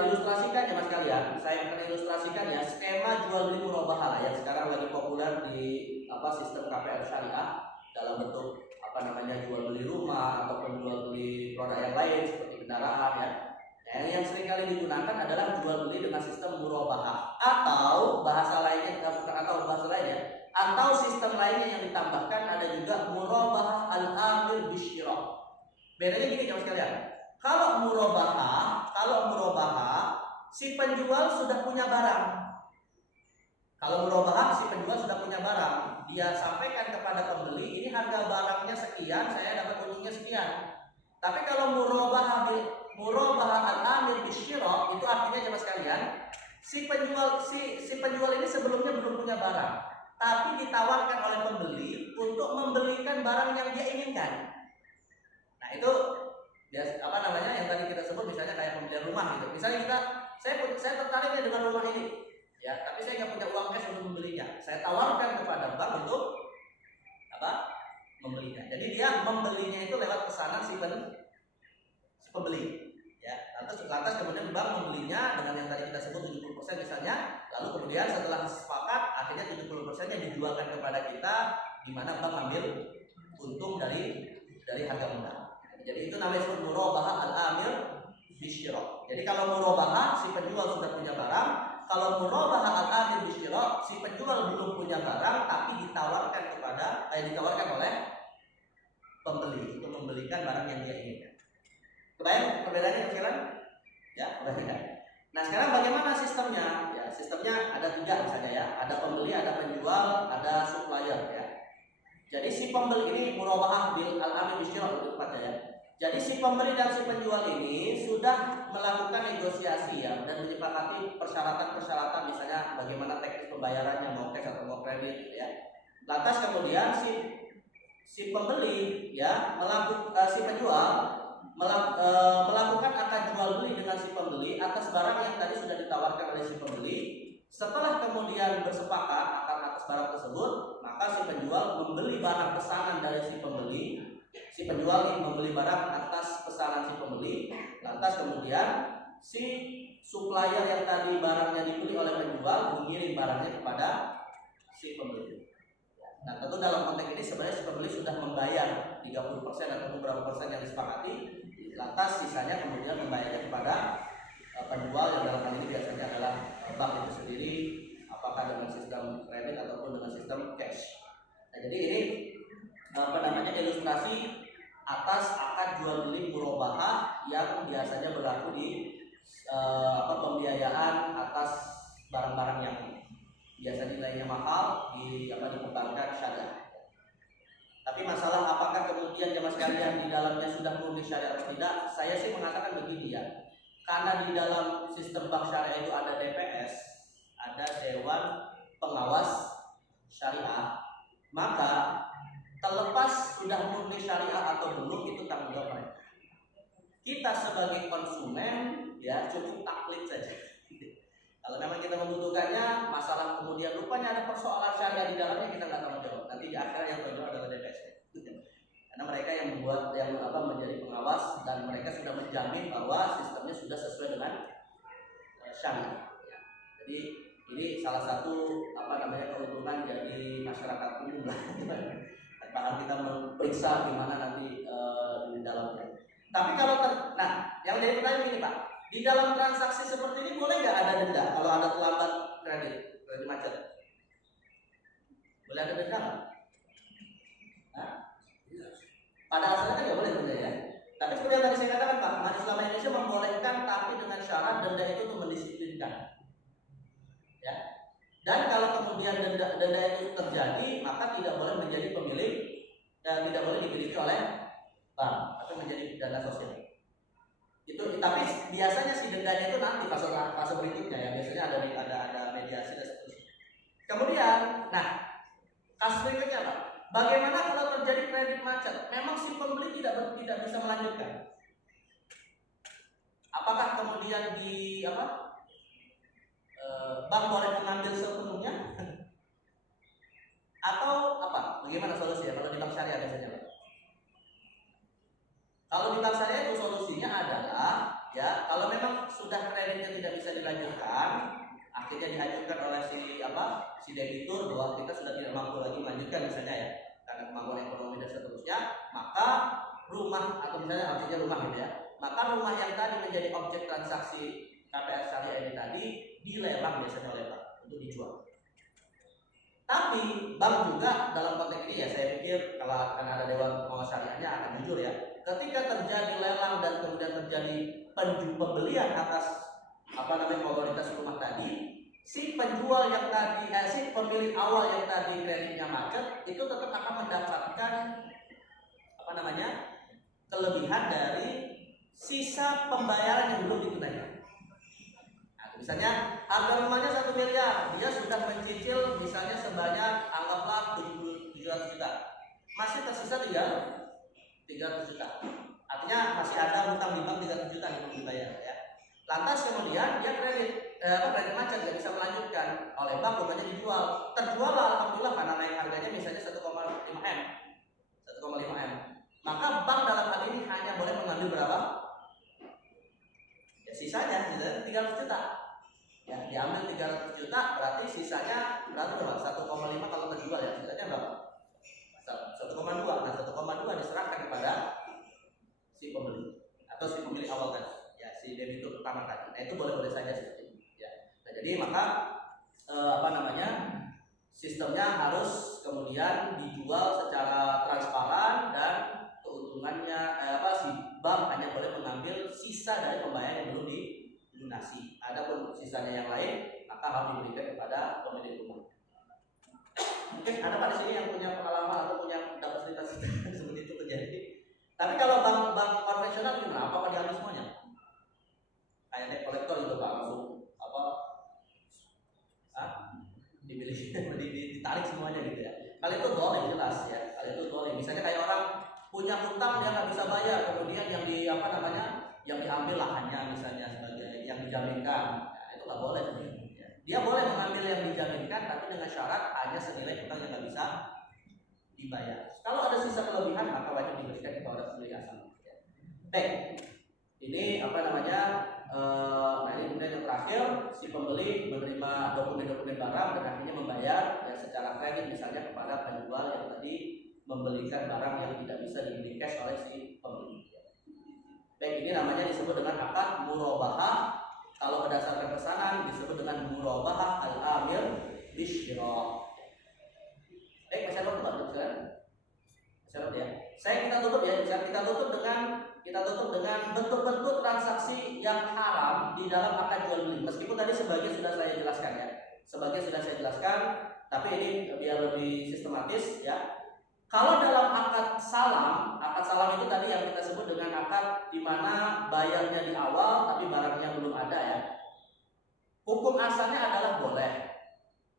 ilustrasikan ya mas kalian. Saya akan ilustrasikan ya skema jual beli murabah yang sekarang lagi populer di sistem KPR syariah dalam bentuk jual beli rumah ataupun jual beli produk yang lain seperti kendaraan ya. Yang sering kali digunakan adalah jual beli dengan sistem murabah atau bahasa lainnya atau sistem lainnya yang ditambahkan ada juga murabah al-amir bisyirah. Bedanya gini ya mas kalian. Kalau murabah si penjual sudah punya barang. Kalau murabah si penjual sudah punya barang, dia sampaikan kepada pembeli, ini harga barangnya sekian, saya dapat untungnya sekian. Tapi kalau murabah al-amir bisyirah itu artinya ya mas kalian, si penjual ini sebelumnya belum punya barang, tapi ditawarkan oleh pembeli untuk membelikan barang yang dia inginkan. Nah itu yang tadi kita sebut misalnya kayak pembelian rumah gitu. Misalnya saya tertarik dengan rumah ini, ya, tapi saya nggak punya uang cash untuk membelinya. Saya tawarkan kepada bank untuk membelinya. Jadi dia membelinya itu lewat pesanan si pembeli. Ya, lantas kemudian bank membelinya dengan yang tadi kita sebut 70% misalnya, lalu kemudian setelah sepakat akhirnya 70%-nya dijualkan kepada kita, di mana bank ambil untung dari harga modal. Jadi itu namanya disebut murabahah al-amir bisyira. Jadi kalau murabahah si penjual sudah punya barang, kalau murabahah al-amir bisyira si penjual belum punya barang tapi ditawarkan oleh pembeli untuk membelikan barang yang dia inginkan. Kebayang perbedaannya sekarang? Ya, kebayang. Nah sekarang bagaimana sistemnya? Ya sistemnya ada 3 misalnya ya. Ada pembeli, ada penjual, ada supplier ya. Jadi si pembeli ini murabahah bil al-amir bisyira lebih tepatnya ya. Jadi si pembeli dan si penjual ini sudah melakukan negosiasi ya dan menyepakati persyaratan-persyaratan misalnya bagaimana teknis pembayarannya, mau cash atau mau kredit ya. Lantas kemudian si pembeli ya si penjual melakukan akad jual beli dengan si pembeli atas barang yang tadi sudah ditawarkan oleh si pembeli. Setelah kemudian bersepakat atas barang tersebut, maka si penjual membeli barang pesanan dari si pembeli. Si penjual membeli barang atas pesanan si pembeli. Lantas kemudian si supplier yang tadi barangnya dibeli oleh penjual mengirim barangnya kepada si pembeli. Nah tentu dalam konteks ini sebenarnya si pembeli sudah membayar 30% atau beberapa persen yang disepakati. Lantas sisanya kemudian membayarnya kepada penjual yang dalam hal ini biasanya adalah bank itu sendiri, apakah dengan sistem kredit ataupun dengan sistem cash. Nah, jadi ini ilustrasi atas akad jual beli murabahah yang biasanya berlaku di pembiayaan atas barang-barang yang biasa nilainya mahal dikembangkan syariah. Tapi masalah apakah kemudian jemaah sekalian di dalamnya sudah murni syariah atau tidak, saya sih mengatakan begini ya. Karena di dalam sistem bank syariah itu ada DPS, ada Dewan Pengawas Syariah, maka terlepas sudah murni syariah atau belum itu tanggung jawab mereka. Kita sebagai konsumen ya cukup taklid saja. Kalau memang kita membutuhkannya, masalah kemudian rupanya ada persoalan syariah di dalamnya, kita nggak tanggung jawab. Nanti di akhir yang tanggung jawab adalah DPS. Karena mereka yang membuat menjadi pengawas dan mereka sudah menjamin bahwa sistemnya sudah sesuai dengan syariah. Jadi ini salah satu keuntungan dari masyarakat umum lah. Bahkan kita memeriksa gimana nanti di dalamnya. Tapi kalau yang jadi pertanyaan ini Pak, di dalam transaksi seperti ini boleh nggak ada denda kalau ada terlambat kredit macet? Boleh ada denda nggak? Pada asalnya kan nggak boleh denda ya. Tapi seperti yang tadi saya katakan Pak, Majelis Ulama Indonesia membolehkan tapi dengan syarat denda itu untuk mendisiplinkan. Ya. Dan kalau kemudian denda itu terjadi, maka tidak boleh menjadi pemilik dan tidak boleh dimiliki oleh bank atau menjadi dana sosial. Itu tapi biasanya si dendanya itu nanti fase berikutnya ya, biasanya ada mediasi dan seterusnya. Kemudian, kasus berikutnya Pak, bagaimana kalau terjadi kredit macet? Memang si pembeli tidak bisa melanjutkan. Apakah kemudian bank boleh mengambil sepenuhnya? Atau apa? Bagaimana solusinya kalau di bank syariah biasanya Pak? Kalau di bank syariah itu solusinya adalah ya kalau memang sudah kreditnya tidak bisa dilanjutkan, akhirnya diajukan oleh si debitur bahwa kita sudah tidak mampu lagi melanjutkan misalnya ya karena kemampuan ekonomi dan seterusnya, maka rumah atau misalnya artinya rumah gitu ya, maka rumah yang tadi menjadi objek transaksi KPR syariah ini tadi dilelang biasanya oleh bank untuk dijual. Tapi bank juga dalam konteks ini ya saya pikir kalau akan ada dewan pengawas syariahnya akan jujur ya. Ketika terjadi lelang dan kemudian terjadi pembelian atas komoditas rumah tadi, si penjual yang tadi si pemilik awal yang tadi kreditnya macet itu tetap akan mendapatkan kelebihan dari sisa pembayaran yang belum ditunaikan. Misalnya harga rumahnya 1 miliar, dia sudah mencicil misalnya sebanyak anggaplah 700 juta, masih tersisa 300 juta. Artinya masih ada hutang di bank 300 juta yang belum dibayar ya. Lantas kemudian dia kredit macet nggak bisa melanjutkan, oleh bank rumahnya dijual, terjual alhamdulillah karena naik harganya misalnya 1,5 M. Maka bank dalam hal ini hanya boleh mengambil berapa? Ya sisanya 300 juta. Ya, diambil 300 juta berarti sisanya berapa? 1,5 kalau terjual ya, sisanya berapa? 1,2. Nah, 1,2 diserahkan kepada si kemudian dijual secara transparan dan keuntungannya si bank hanya boleh mengambil sisa dari pembayaran yang belum dilunasi. Adapun sisanya yang lain maka harus diberikan kepada pemilik rumah. Mungkin ada pada sini yang punya pengalaman atau punya dapat cerita seperti itu terjadi. Tapi kalau bank konvensional gimana? Apa diambil semuanya? Kayak debt collector itu Pak, langsung ditarik semuanya gitu ya. Kalau itu boleh jelas ya. Kalau itu boleh. Misalnya kayak orang punya hutang dia nggak bisa bayar, kemudian yang yang diambil lahannya misalnya sebagai yang dijaminkan, nah, itu nggak boleh. Dia boleh mengambil yang dijaminkan, tapi dengan syarat hanya senilai hutang yang nggak bisa dibayar. Kalau ada sisa kelebihan maka wajib diberikan kepada pemilik asal. Baik, ini nah ini kemudian yang terakhir, si pembeli menerima dokumen-dokumen barang dan akhirnya membayar ya secara kredit misalnya kepada penjual yang tadi membelikan barang yang tidak bisa dibeli cash oleh si pembeli. Baik, ini namanya disebut dengan akad murabahah. Kalau berdasarkan pesanan disebut dengan murabahah al-amir bisyira. Baik, masih ada waktu kan? Masih ada ya. Kita tutup dengan bentuk-bentuk transaksi yang haram di dalam akad jual beli. Meskipun tadi sebagian sudah saya jelaskan ya. Tapi ini biar lebih sistematis ya. Kalau dalam akad salam itu tadi yang kita sebut dengan akad di mana bayarnya di awal tapi barangnya belum ada ya. Hukum asalnya adalah boleh.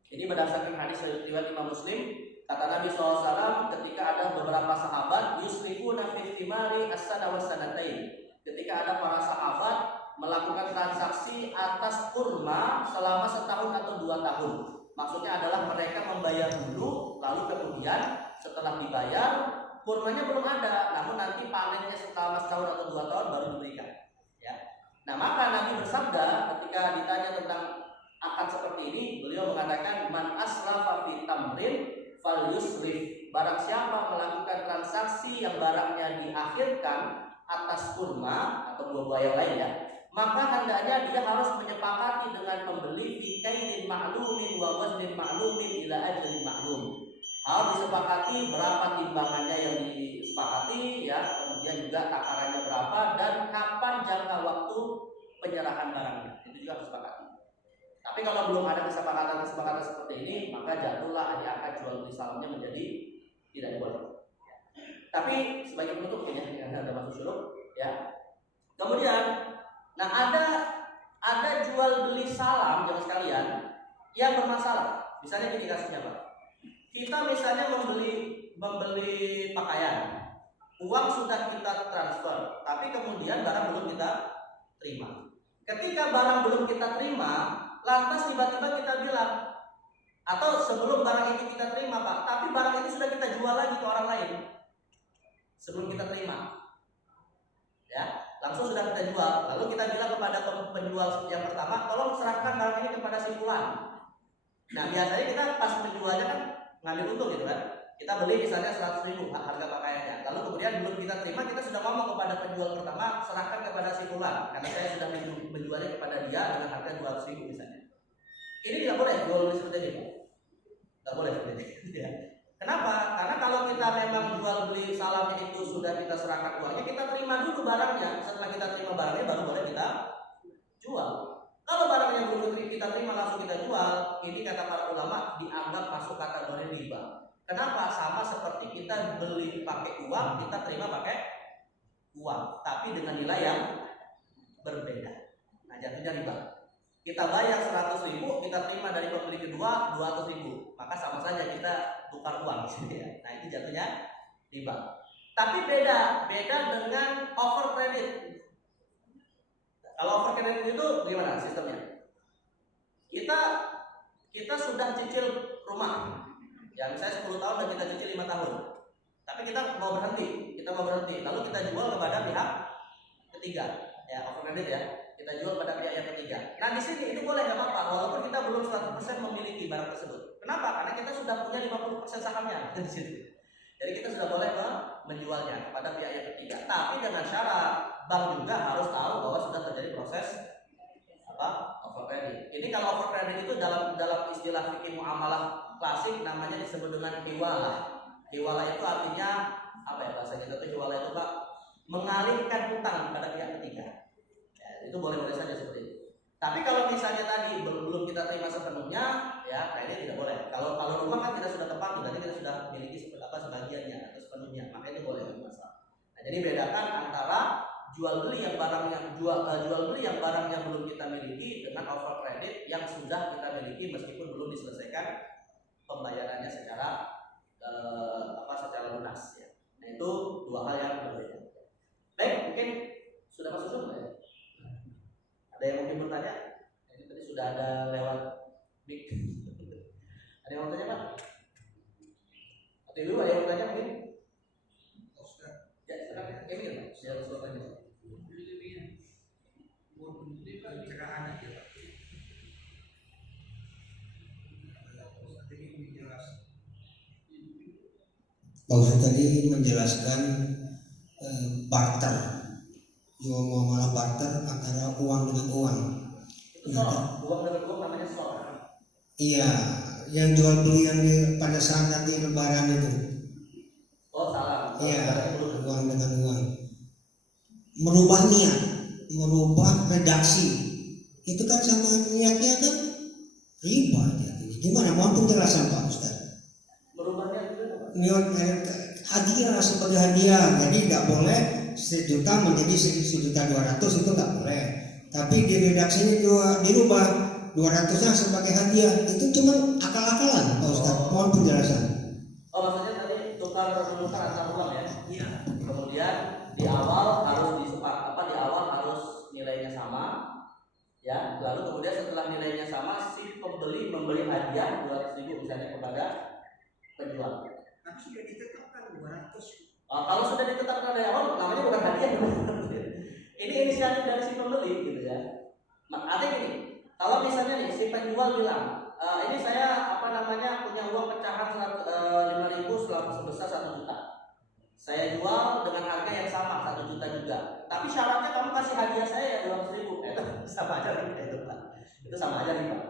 Ini berdasarkan hadis riwayat Imam Muslim. Kata Nabi SAW ketika ada beberapa sahabat yusrifuna fi thimari as-sana was-sanatain. Ketika ada para sahabat melakukan transaksi atas kurma selama setahun atau 2 tahun. Maksudnya adalah mereka membayar dulu, lalu kemudian setelah dibayar kurmanya belum ada, namun nanti panennya selama setahun atau 2 tahun baru diberikan. Ya. Nah maka Nabi bersabda ketika ditanya tentang akad seperti ini, beliau mengatakan man aslafa fi tamrin fal yusrif. Barang siapa melakukan transaksi yang barangnya diakhirkan atas kurma atau buah-buah yang lain ya, maka hendaknya dia harus menyepakati dengan pembeli fi kailin ma'lumin wa waznin ma'lumin ila ajalin ma'lum. Harus disepakati berapa timbangannya yang disepakati ya, kemudian juga takarannya berapa dan kapan jangka waktu penyerahan barangnya. Itu juga harus disepakati. Tapi kalau belum ada kesepakatan seperti ini, maka jatuhlah akad jual beli salamnya menjadi tidak boleh. Tapi sebagai penutup ya, ada masuk syuruk ya. Kemudian, nah ada jual beli salam jemaah sekalian yang bermasalah. Misalnya gini kasusnya Pak. Kita misalnya membeli pakaian, uang sudah kita transfer, tapi kemudian barang belum kita terima. Ketika barang belum kita terima, lantas tiba-tiba kita bilang, atau sebelum barang itu kita terima Pak, tapi barang itu sudah kita jual lagi ke orang lain sebelum kita terima, ya langsung sudah kita jual. Lalu kita bilang kepada penjual yang pertama, tolong serahkan barang ini kepada si fulan. Nah biasanya kita pas menjualnya kan ngambil untung gitu kan. Kita beli misalnya 100.000 harga pakaiannya, lalu kemudian belum kita terima, kita sudah ngomong kepada penjual pertama, serahkan kepada si fulan karena saya sudah menjualnya kepada dia dengan harga 200.000 misalnya. Ini tidak boleh jual beli seperti ini, tidak boleh seperti ini. Ya. Kenapa? Karena kalau kita memang jual beli salamnya itu sudah kita serahkan uangnya, kita terima dulu barangnya. Setelah kita terima barangnya baru boleh kita jual. Kalau barangnya belum kita terima langsung kita jual, ini kata para ulama dianggap masuk kategori riba. Kenapa? Sama seperti kita beli pakai uang, kita terima pakai uang, tapi dengan nilai yang berbeda. Nah jatuhnya riba. Kita bayar 100.000, kita terima dari pembeli kedua 200.000, maka sama saja kita tukar uang. Nah itu jatuhnya riba. Tapi beda dengan over credit. Kalau over credit itu gimana sistemnya? Kita sudah cicil rumah, ya misalnya 10 tahun dan kita cicil 5 tahun. Tapi kita mau berhenti, lalu kita jual kepada pihak ketiga, ya over credit ya. Kita jual pada pihak yang ketiga. Nah di sini itu boleh nggak apa-apa, walaupun kita belum 100% memiliki barang tersebut. Kenapa? Karena kita sudah punya 50% sahamnya di situ. Jadi kita sudah boleh menjualnya kepada pihak yang ketiga. Tapi dengan syarat bank juga harus tahu bahwa sudah terjadi proses over credit. Ini kalau over credit itu dalam istilah fikih muamalah klasik namanya disebut dengan hiwala. Hiwala itu artinya apa ya bahasa kita tuh hiwala itu Pak? Mengalihkan hutang pada pihak ketiga. Ya, itu boleh-boleh saja seperti itu. Tapi kalau misalnya tadi belum kita terima sepenuhnya, ya nah ini tidak boleh. Kalau rumah kan kita sudah tepat, berarti kita sudah miliki sebagiannya atau sepenuhnya, maka itu boleh masalah. Nah, jadi bedakan antara jual beli yang barang yang belum kita miliki dengan over credit yang sudah kita miliki meskipun belum diselesaikan pembayarannya secara lunas ya. Nah, itu dua hal yang berbeda. Baik, mungkin sudah masuk semua ya. Ada yang mungkin bertanya? Ini tadi sudah ada lewat mic. Ada yang mau tanya Pak? Atau dulu ada yang mau tanya mungkin? Ya, silakan. Emil, siapa tanya? Pencegahan aja Pak. Pak Ustaz tadi menjelaskan barter, jual muamalah barter antara uang dengan uang. Uang dengan uang namanya soal. Iya, yang jual beli yang pada saat nanti lebaran itu. Oh salah. Iya, uang dengan uang. Merubah niat, merubah redaksi, itu kan sama niatnya kan riba. Gimana? Mohon penjelasan Pak Ustaz. Hadiah sebagai hadiah, jadi tidak boleh 1 juta menjadi 1.200.000 itu nggak boleh. Tapi di redaksinya juga dirubah 200-nya sebagai hadiah, itu cuma akal-akalan Pak Ustaz. Mohon penjelasan. Oh maksudnya tadi tukar menukar antar uang ya? Iya. Kemudian di awal harus nilainya sama, ya. Lalu kemudian setelah nilainya sama, si pembeli memberi hadiah 200.000 misalnya kepada penjual. Tapi sudah ditetapkan 200. Kalau sudah ditetapkan dari awal, namanya bukan hadiah. Ini inisiatif dari si pembeli, gitu ya. Artinya gini, kalau misalnya nih si penjual bilang, ini saya punya uang pecahan 5.000 sebesar 1 juta. Saya jual dengan harga yang sama 1 juta juga. Tapi syaratnya kamu kasih hadiah saya ya 200.000. Sama aja nih itu Pak. Itu sama aja nih Pak.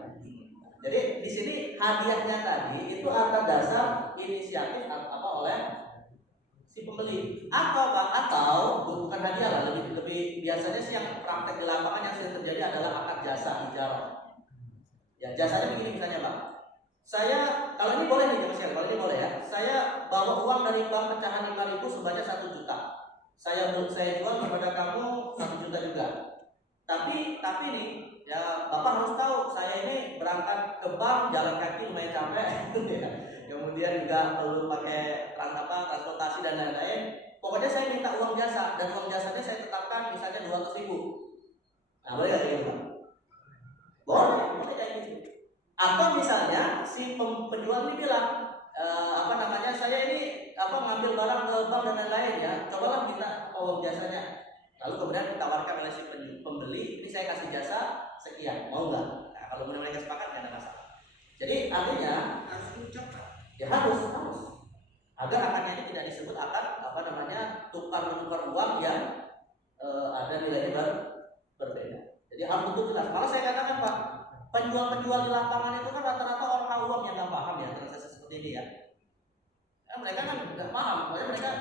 Jadi di sini hadiahnya tadi itu atas dasar inisiatif oleh si pembeli atau bukan hadiah lah, lebih biasanya sih yang praktek di lapangan yang sering terjadi adalah akad jasa ijarah. Ya jasanya begini misalnya Pak. Saya kalau ini boleh nih kalau ini boleh ya. Saya bawa uang dari bank pecahan 5.000 sebanyak 1 juta. Saya jual kepada kamu 1 juta juga. Tapi nih ya Bapak harus tahu saya ini berangkat ke bank jalan kaki lumayan capek kemudian juga perlu pakai transportasi dan lain-lain. Pokoknya saya minta uang jasa dan uang jasanya saya tetapkan misalnya 200.000. Nah boleh nggak kayak gitu? Boleh kayak gitu. Atau misalnya si penjual ini bilang saya ini ngambil barang ke bank dan lain-lain ya, cobalah minta uang jasanya. Lalu kemudian ditawarkan oleh si pembeli, ini saya kasih jasa sekian, mau nggak? Nah, kalau mereka sepakat nggak ada masalah. Jadi artinya harus diucapkan. Ya harus. Agar akarnya ini tidak disebut akad tukar menukar uang yang ada nilainya berbeda. Jadi harus betul jelas. Malah saya katakan Pak, penjual-penjual di lapangan itu kan rata-rata orang awam yang nggak paham ya transaksi seperti ini ya. Mereka kan nggak paham, makanya mereka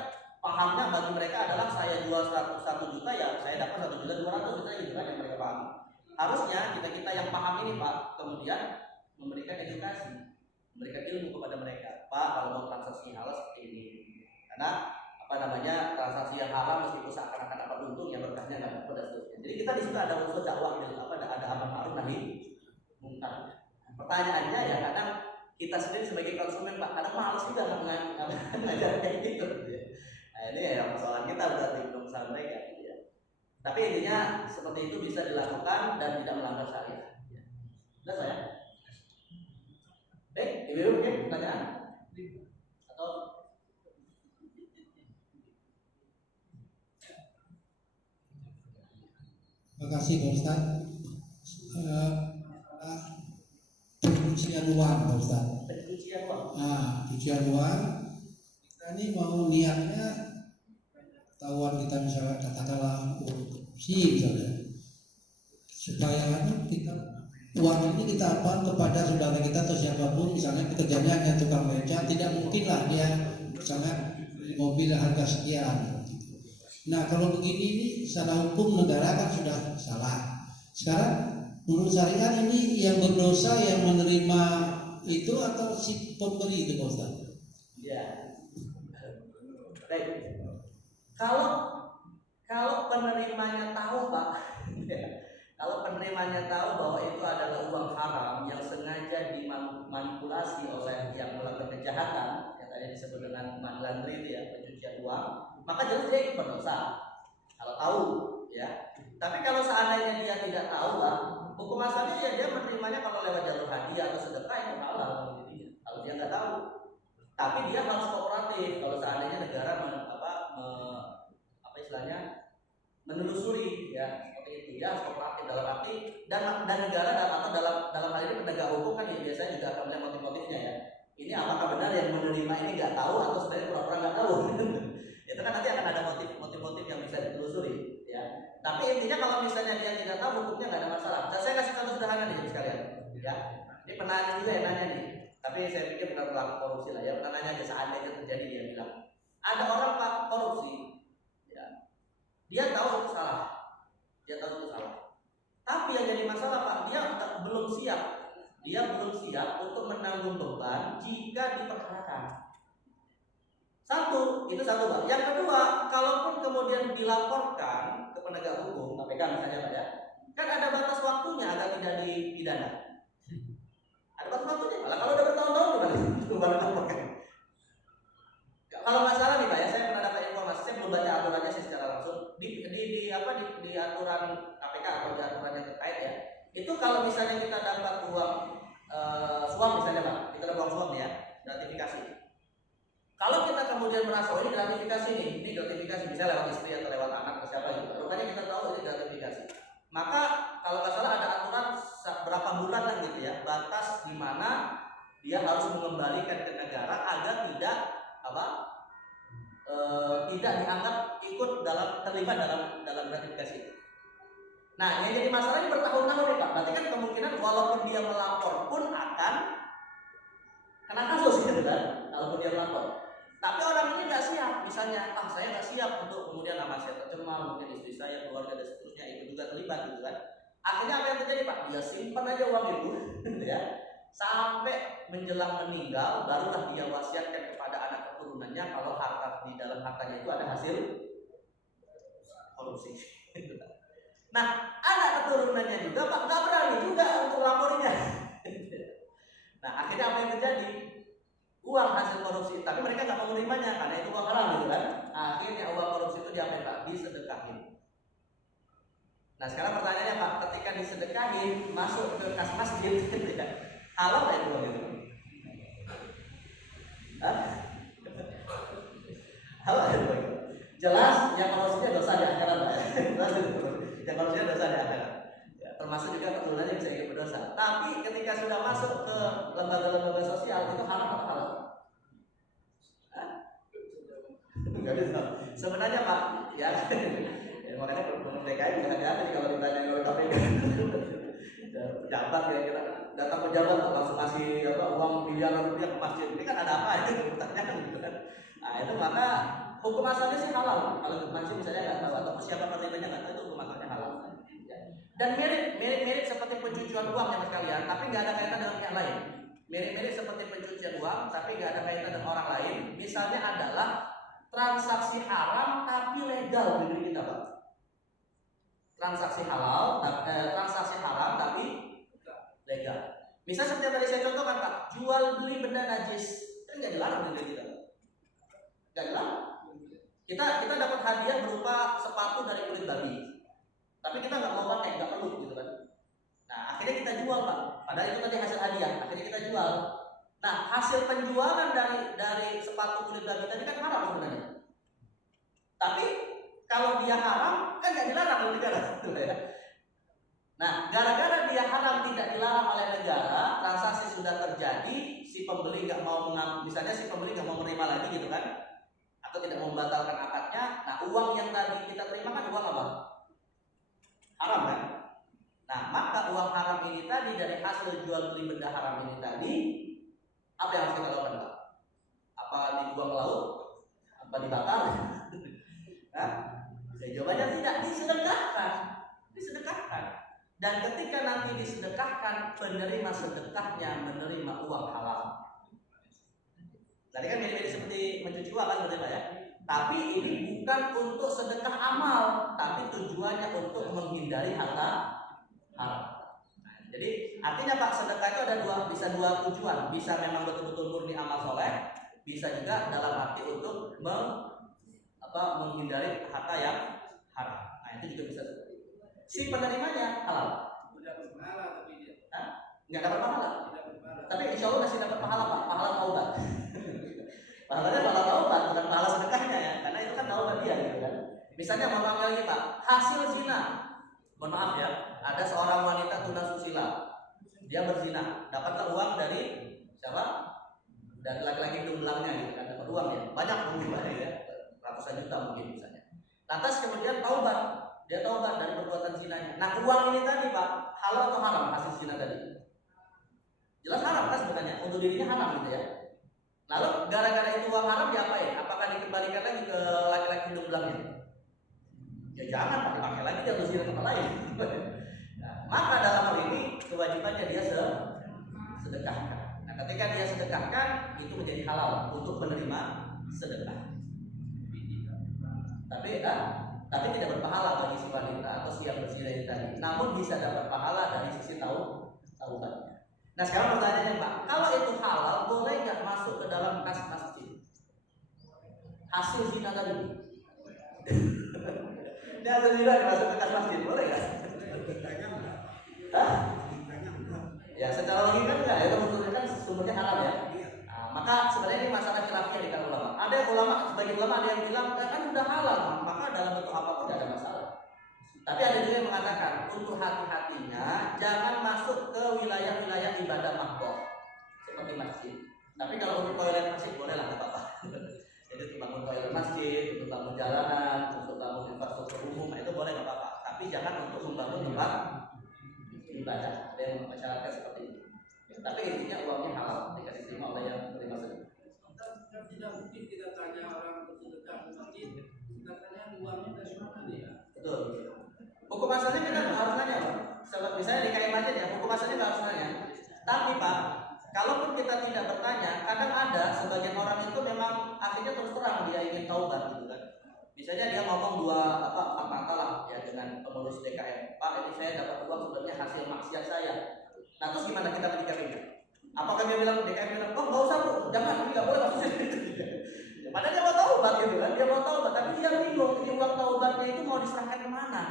pahamnya bagi mereka adalah saya jual 1 juta ya saya dapat 1.200.000 misalnya gitu kan yang mereka paham. Harusnya kita yang paham ini Pak kemudian memberikan edukasi, memberikan ilmu kepada mereka. Pak kalau mau transaksi halal seperti ini, karena transaksi yang haram meskipun seakan-akan dapat untung yang berkahnya nggak dapat dan seterusnya. Jadi kita di situ ada unsur dakwah ada amar ma'ruf nahi munkar. Pertanyaannya ya kadang kita sendiri sebagai konsumen Pak kadang malas juga ngajar kayak gitu. Nah ini ya persoalan kita berarti belum sama mereka ya. Tapi intinya seperti itu bisa dilakukan dan tidak melanggar syariat. Sudah saya. Ibu mungkin pertanyaan atau terima kasih Pak Ustaz. Pencucian uang Pak Ustaz. Pencucian uang. Kita ini mau niatnya ketahuan kita misalnya katakanlah korupsi misalnya, supaya kita uang ini kita apa kepada saudara kita atau siapapun, misalnya pekerjaannya hanya tukang beca, tidak mungkinlah dia misalnya mobil harga sekian. Nah kalau begini ini secara hukum negara kan sudah salah. Sekarang menurut syariat ini yang berdosa yang menerima itu atau si pemberi itu Pak Ustaz? Ya. Baik. Kalau penerimanya tahu Pak, kalau penerimanya tahu bahwa itu adalah uang haram yang sengaja dimanipulasi oleh yang melakukan kejahatan, yang tadi disebut dengan money laundering itu ya, pencucian uang, maka jelas dia ikut berdosa. Kalau tahu, ya. Tapi kalau seandainya dia tidak tahu Pak, hukum asalnya ya dia menerimanya kalau lewat jalur hadiah atau sedekah itu halal intinya. Kalau dia nggak tahu, tapi dia harus kooperatif. Kalau seandainya negara menelusuri ya seperti itu, dia harus kooperatif dalam arti dan negara atau dalam hal ini penegak hukum kan ya biasanya juga akan melihat motif-motifnya ya. Ini apakah benar yang menerima ini nggak tahu atau sebenarnya pura-pura nggak tahu? Itu kan nanti akan ada motif-motif yang bisa ditelusuri ya. Tapi intinya kalau misalnya dia tidak tahu, hukumnya nggak ada masalah. Dan saya kasih contoh sederhana nih sekalian ya. Ini penanya juga yang nanya nih. Tapi saya pikir bukan pelaku korupsi lah ya. Penanya aja seandainya terjadi, dia bilang ada orang Pak korupsi ya. Dia tahu itu salah. Dia tahu itu salah. Tapi yang jadi masalah Pak, dia belum siap. Dia belum siap untuk menanggung beban jika diperkarakan. Itu satu Pak. Yang kedua, kalaupun kemudian dilaporkan ke penegak hukum, KPK misalnya Pak ya, kan ada batas waktunya agar tidak dipidana. Ada batas waktunya. Malah kalau udah bertahun-tahun gimana? Laporkan. Kalau nggak salah nih Pak ya, saya pernah dapat informasi, saya belum baca aturannya sih secara langsung. Di aturan KPK atau di aturan yang terkait ya. Itu kalau misalnya kita dapat uang suap misalnya Pak, kita dapat uang suap ya, gratifikasi. Kalau kita kemudian merasa ini gratifikasi ini gratifikasi bisa lewat istri atau lewat anak atau siapa gitu. Rupanya kita tahu ini gratifikasi. Maka kalau nggak salah ada aturan berapa bulan lah gitu ya, batas di mana dia harus mengembalikan ke negara agar tidak tidak dianggap ikut terlibat dalam gratifikasi. Nah, yang jadi masalahnya bertahun-tahun nih Pak. Berarti kan kemungkinan walaupun dia melapor pun akan kena kasus gitu kan, walaupun dia melapor. Tapi orang ini nggak siap, misalnya, saya nggak siap untuk kemudian nama saya tercemar, mungkin istri saya, keluarga dan seterusnya ikut juga terlibat gitu kan. Akhirnya apa yang terjadi Pak? Dia simpan aja uang itu, gitu ya, sampai menjelang meninggal, barulah dia wasiatkan kepada anak keturunannya kalau harta di dalam hartanya itu ada hasil korupsi. Nah, anak keturunannya juga Pak nggak berani juga untuk laporinya. Nah, akhirnya apa yang terjadi? Uang hasil korupsi, tapi mereka nggak mau menerimanya karena itu uang haram gitu kan. Akhirnya uang korupsi itu diapain Pak? Disedekahin. Nah, sekarang pertanyaannya Pak, ketika disedekahin masuk ke kas masjid, halal nggak itu uang itu? Halal itu? Jelas yang korupsinya dosa di akhirat Pak. Yang korupsinya dosa di akhirat. Termasuk juga keturunannya bisa ikut berdosa. Tapi ketika sudah masuk ke lembaga-lembaga sosial itu haram atau halal? Nggak bisa. Sebenarnya Pak, ya makanya Gubernur DKI juga hati-hati kalau ditanya oleh KPK. Pejabat kira-kira datang pejabat langsung ngasih uang miliaran rupiah ke masjid. Ini kan ada apa itu pertanyaan gitu kan. Nah itu maka hukum asalnya sih halal. Kalau ke masjid misalnya nggak tahu atau siapa penerimanya nggak tahu, itu hukum asalnya halal. Dan mirip seperti pencucian uang ya Mas kalian, tapi nggak ada kaitan dengan pihak lain. Mirip seperti pencucian uang, tapi nggak ada kaitan dengan orang lain. Misalnya adalah transaksi haram tapi legal di negeri kita Pak. Transaksi haram tapi legal. Misalnya seperti yang tadi saya contohkan Pak, jual beli benda najis kan nggak dilarang di negeri kita. Nggak dilarang. Kita dapat hadiah berupa sepatu dari kulit babi. Tapi kita nggak mau pakai, nggak perlu gitu kan. Nah akhirnya kita jual Pak. Padahal itu tadi hasil hadiah. Akhirnya kita jual. Nah hasil penjualan dari sepatu kulit babi tadi kan haram sebenarnya. Tapi kalau dia haram kan nggak dilarang oleh negara. Nah gara-gara dia haram tidak dilarang oleh negara, transaksi sudah terjadi, si pembeli nggak mau misalnya si pembeli nggak mau menerima lagi gitu kan, atau tidak mau membatalkan akadnya. Nah uang yang tadi kita terima kan uang apa? Haram kan? Nah Nah, maka uang haram ini tadi dari hasil jual beli benda haram ini tadi, apa yang harus kita lakukan, Pak? Apa dibuang ke laut? Apa dibakar? Nah, jawabannya tidak, disedekahkan. Disedekahkan. Dan ketika nanti disedekahkan, penerima sedekahnya menerima uang halal. Tadi kan mirip-mirip seperti mencuci uang kan, betul ya? Tapi ini bukan untuk sedekah amal, tapi tujuannya untuk menghindari harta haram. Jadi artinya Pak, sedekah itu ada bisa dua tujuan. Bisa memang betul-betul murni amal soleh, bisa juga dalam arti untuk menghindari harta yang haram. Nah, itu juga bisa seperti itu. Si penerimanya halal. Tidak berpahala tapi dia. Nggak dapat pahala. Tidak berpahala. Tapi insya Allah masih dapat pahala Pak, pahala taubat. Pahalanya pahala taubat, bukan pahala sedekahnya ya, karena itu kan taubat dia gitu kan. Misalnya mau panggil lagi Pak, hasil zina. Mohon maaf ya, ada seorang wanita tunasusila, dia berzina, dapatlah uang dari siapa? Dari laki-laki hidung belangnya gitu kan, dapat uang ya, banyak mungkin Pak ya, ratusan juta mungkin misalnya. Lantas kemudian taubat, dia taubat dari perbuatan zinanya. Nah uang ini tadi Pak, halal atau haram hasil zina tadi? Jelas haram kan sebenarnya, untuk dirinya haram gitu ya. Lalu gara-gara itu uang haram diapain? Apakah dikembalikan lagi ke laki-laki hidung belangnya? Ya jangan Pak, dipakai lagi dia untuk zina tempat lain. Nah, maka dalam hal ini kewajibannya dia sedekahkan. Nah, ketika dia sedekahkan itu menjadi halal untuk menerima sedekah. Tapi tidak berpahala bagi si wanita atau si yang berzina ini tadi. Namun bisa dapat pahala dari sisi taubatnya. Nah sekarang pertanyaannya Pak, kalau itu halal boleh nggak masuk ke dalam kas masjid? Hasil zina tadi. Dia hasil zina masuk ke kas masjid boleh nggak? Ya secara logika enggak, itu menunjukkan sumbernya halal ya. Nah, maka sebenarnya ini masalah khilafiyah di kalangan ulama. Ada ulama, sebagian ulama ada yang bilang kan sudah halal, maka dalam bentuk apapun tidak ada masalah. Tapi ada juga yang mengatakan untuk hati-hatinya jangan masuk ke wilayah-wilayah ibadah makhluk seperti masjid. Tapi kalau untuk toilet masjid boleh lah, nggak apa-apa. Jadi untuk bangun toilet masjid, untuk bangun jalanan, untuk bangun infrastruktur umum itu boleh nggak apa-apa. Tapi jangan untuk membangun tempat ibadah. Ada yang mensyaratkan seperti itu. Tapi intinya uangnya halal jika diterima oleh yang menerima sedekah. Tidak mungkin kita tanya orang bersedekah ke masjid, kita tanya uangnya dari mana dia. Betul. Hukum asalnya kita nggak harus nanya Pak. Misalnya di KM aja ya, hukum asalnya nggak harus nanya. Tapi Pak, kalaupun kita tidak bertanya, kadang ada sebagian orang itu memang akhirnya terus terang dia ingin taubat gitu kan. Misalnya dia ngomong dua kata lah ya dengan pengurus DKM. Pak, ini saya dapat uang sebenarnya hasil maksiat saya. Nah terus gimana kita menyikapinya? Apakah dia bilang DKM bilang, oh nggak usah Bu, jangan, ini nggak boleh maksudnya gitu. Padahal dia mau taubat gitu kan, dia mau taubat, tapi dia bingung ini uang taubatnya itu mau diserahkan kemana?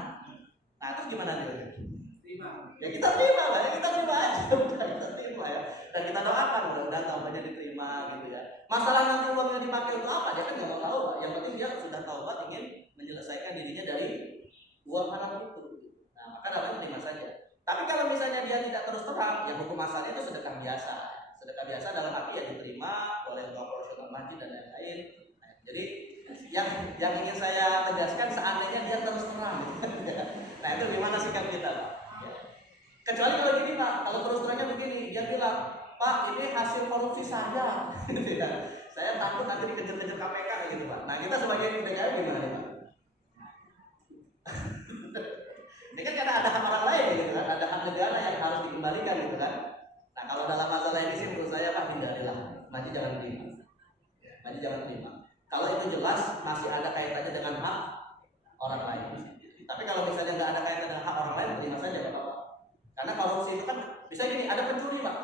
Nah terus gimana dia? Terima. Ya kita terima lah, ya kita terima aja, udah kita terima ya. Dan kita doakan mudah-mudahan taubatnya diterima gitu ya. Masalah nanti uang yang dipakai untuk apa? Dia kan nggak mau tahu, Pak. Yang penting dia sudah taubat ingin menyelesaikan dirinya dari uang haram itu. Nah maka namanya terima saja. Tapi kalau misalnya dia tidak terus terang, yang hukum asalnya itu sedekah biasa. Sedekah biasa dalam arti ya diterima oleh operasional masjid dan lain-lain. Nah, jadi yang ingin saya tegaskan seandainya dia terus terang. Nah itu gimana sikap kita Pak? Ya. Kecuali kalau gini Pak, kalau terus terangnya begini, dia bilang, Pak ini hasil korupsi saya. Saya takut nanti dikejar-kejar KPK gitu Pak. Nah kita sebagai DKM gimana nih Pak? Ini kan karena ada hak orang lain gitu kan, ada hak negara yang harus dikembalikan gitu kan. Nah kalau dalam masalah ini sih menurut saya Pak hindarilah, maju jangan terima. Maju jangan terima. Kalau itu jelas masih ada kaitannya dengan hak orang lain. Tapi kalau misalnya nggak ada kaitan dengan hak orang lain, terima saja Pak. Karena korupsi itu kan bisa gini, ada pencuri Pak.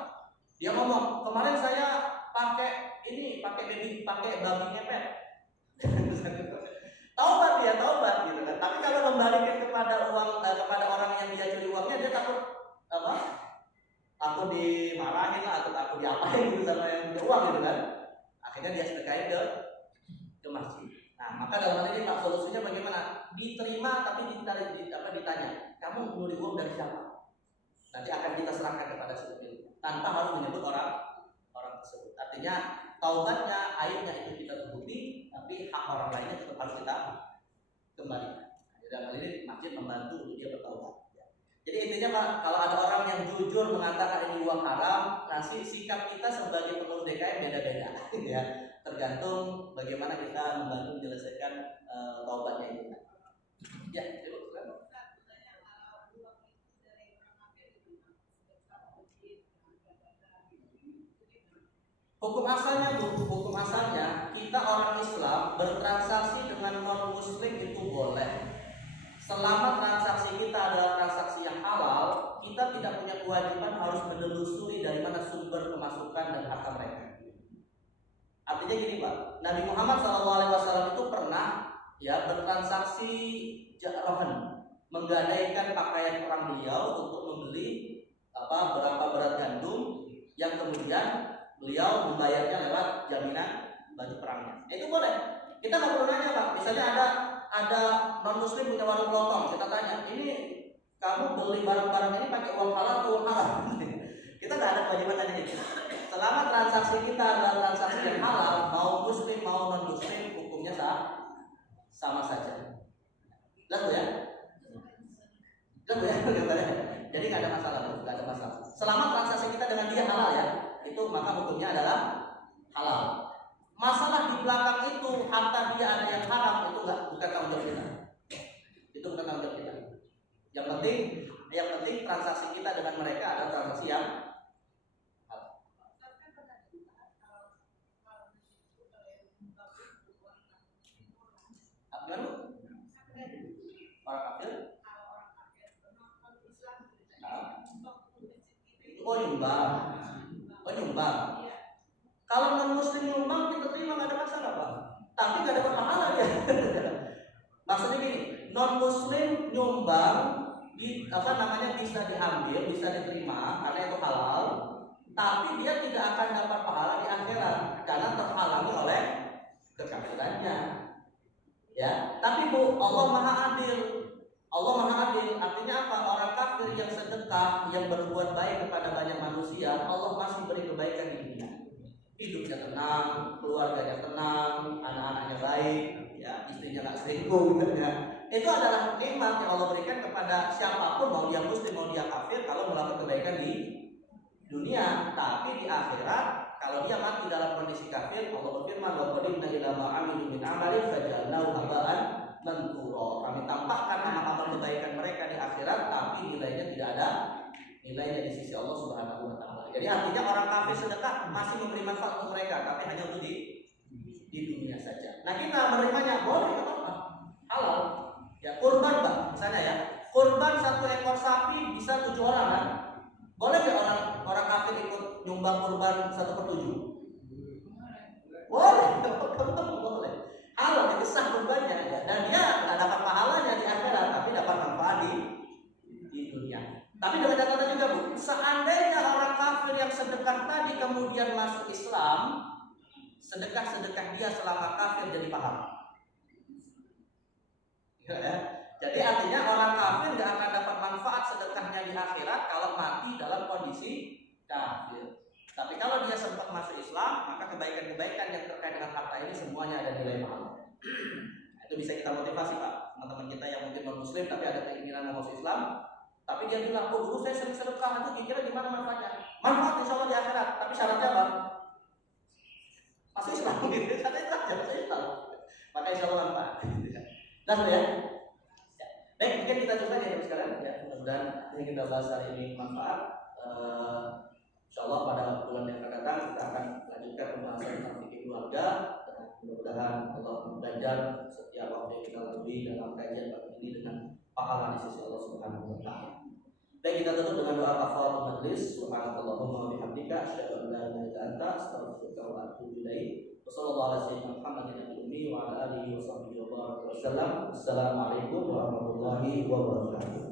Dia ngomong, kemarin saya pakai babi ngepet. Taubat dia, taubat gitu kan. Tapi kalau kembalikan kepada kepada orang yang dia curi uangnya, dia takut apa? Takut dimarahin lah, atau takut diapain gitu sama yang punya uang gitu kan. Akhirnya dia sedekahin ke masjid. Nah, maka dalam hal ini Pak solusinya bagaimana? Diterima tapi ditanya, kamu membeli uang dari siapa? Nanti akan kita serahkan kepada si pemilik tanpa harus menyebut orang tersebut. Artinya taubatnya, aibnya itu kita tutupi, tapi hak orang lainnya tetap harus kita kembalikan. Dalam hal ini masjid membantu untuk dia bertaubat. Jadi intinya Pak, kalau ada orang yang jujur mengatakan ini uang haram, nah sikap kita sebagai pengurus DKM beda-beda, ya. Tergantung bagaimana kita membantu menyelesaikan taubatnya itu. Ya, silakan. Hukum asalnya Bu, hukum asalnya kita orang Islam bertransaksi dengan non Muslim itu boleh. Selama transaksi kita adalah transaksi yang halal, kita tidak punya kewajiban harus menelusuri dari mana sumber pemasukan dan harta mereka. Artinya gini Pak, Nabi Muhammad SAW itu pernah ya bertransaksi jarrohan, menggadaikan pakaian orang beliau untuk membeli berapa berat gandum yang kemudian beliau membayarnya lewat jaminan baju perangnya. Itu boleh. Kita nggak perlu nanya Pak. Misalnya ada non Muslim punya warung lontong, kita tanya, ini kamu beli barang-barang ini pakai uang halal atau uang haram? Kita nggak ada kewajiban tanya itu. Selama transaksi kita adalah transaksi yang halal, mau Muslim mau non Muslim, hukumnya sama saja. Jelas ya? Jelas ya? Jadi nggak ada masalah, nggak ada masalah. Selama transaksi kita dengan dia halal ya, itu maka hukumnya adalah halal. Masalah di belakang itu harta dia ada yang haram, itu bukan tanggung jawab kita. Itu bukan tanggung jawab kita. Yang penting transaksi kita dengan mereka adalah transaksi yang halal. Gimana Bu? Orang kafir? Oh nyumbang. Kalau non Muslim nyumbang kita terima, nggak ada masalah Pak. Tapi nggak dapat pahala dia. Maksudnya gini, non Muslim nyumbang bisa diambil, bisa diterima karena itu halal. Tapi dia tidak akan dapat pahala di akhirat karena terhalangi oleh kekafirannya. Ya, tapi Bu, Allah Maha Adil. Allah Maha Adil, artinya apa? Orang kafir yang sedekah, yang berbuat baik kepada banyak manusia, Allah masih beri kebaikan di dunia. Hidupnya tenang, keluarganya tenang, anak-anaknya baik, ya, istrinya nggak selingkuh, ya. Itu adalah nikmat yang Allah berikan kepada siapapun, mau dia Muslim, mau dia kafir, kalau melakukan kebaikan di dunia. Tapi di akhirat, kalau dia mati dalam kondisi kafir, Allah berfirman, wa qadimna ila ma 'amilu min 'amalin faj'alnahu haba'an mansura. Kami tampakkan amal-amal kebaikan mereka di akhirat, tapi nilainya tidak ada nilainya di sisi Allah Subhanahu wa taala. Jadi artinya orang kafir sedekah masih memberi manfaat untuk mereka, tapi hanya untuk di dunia saja. Nah, kita menerimanya boleh, enggak apa-apa. Halal. Ya, kurban Pak, misalnya ya. Kurban 1 ekor sapi bisa 7 orang kan? Boleh nggak orang kafir ikut nyumbang kurban 1/7? Boleh, boleh. Halal, itu sah kurbannya ya. Dan dia nggak dapat pahalanya di akhirat, tapi dapat manfaat di dunia. Tapi dengan catatan juga Bu, seandainya orang kafir yang sedekah tadi kemudian masuk Islam, sedekah dia selama kafir jadi pahala. Ya. Jadi artinya orang kafir nggak akan dapat manfaat sedekahnya di akhirat kalau mati dalam kondisi kafir. Tapi kalau dia sempat masuk Islam, maka kebaikan-kebaikan yang terkait dengan harta ini semuanya ada nilai pahala. Itu bisa kita motivasi Pak, teman-teman kita yang mungkin non Muslim tapi ada keinginan mau masuk Islam, tapi dia bilang, oh dulu saya sering sedekah, itu kira-kira gimana manfaatnya? Manfaat insya Allah di akhirat, tapi syaratnya apa? Masuk Islam gitu, syaratnya itu aja masuk Islam, maka insya Allah manfaat. Nah ya. Baik, mungkin kita coba ya sekarang ya, mudah-mudahan yang kita bahas hari ini manfaat. Insya Allah pada bulan yang akan datang kita akan lanjutkan pembahasan tentang fikih keluarga. Mudah-mudahan Allah mengajar setiap waktu yang kita lalui dalam kajian pagi ini dengan pahala di sisi Allah Subhanahu wa taala. Baik, kita tutup dengan doa kafaratul majlis. Subhanakallahumma wa bihamdika asyhadu an la ilaha illa anta astaghfiruka wa atubu ilaik. Wassallallahu ala sayyidina Muhammadin wa ala alihi wa sahbihi wa sallam. Assalamualaikum warahmatullahi wabarakatuh.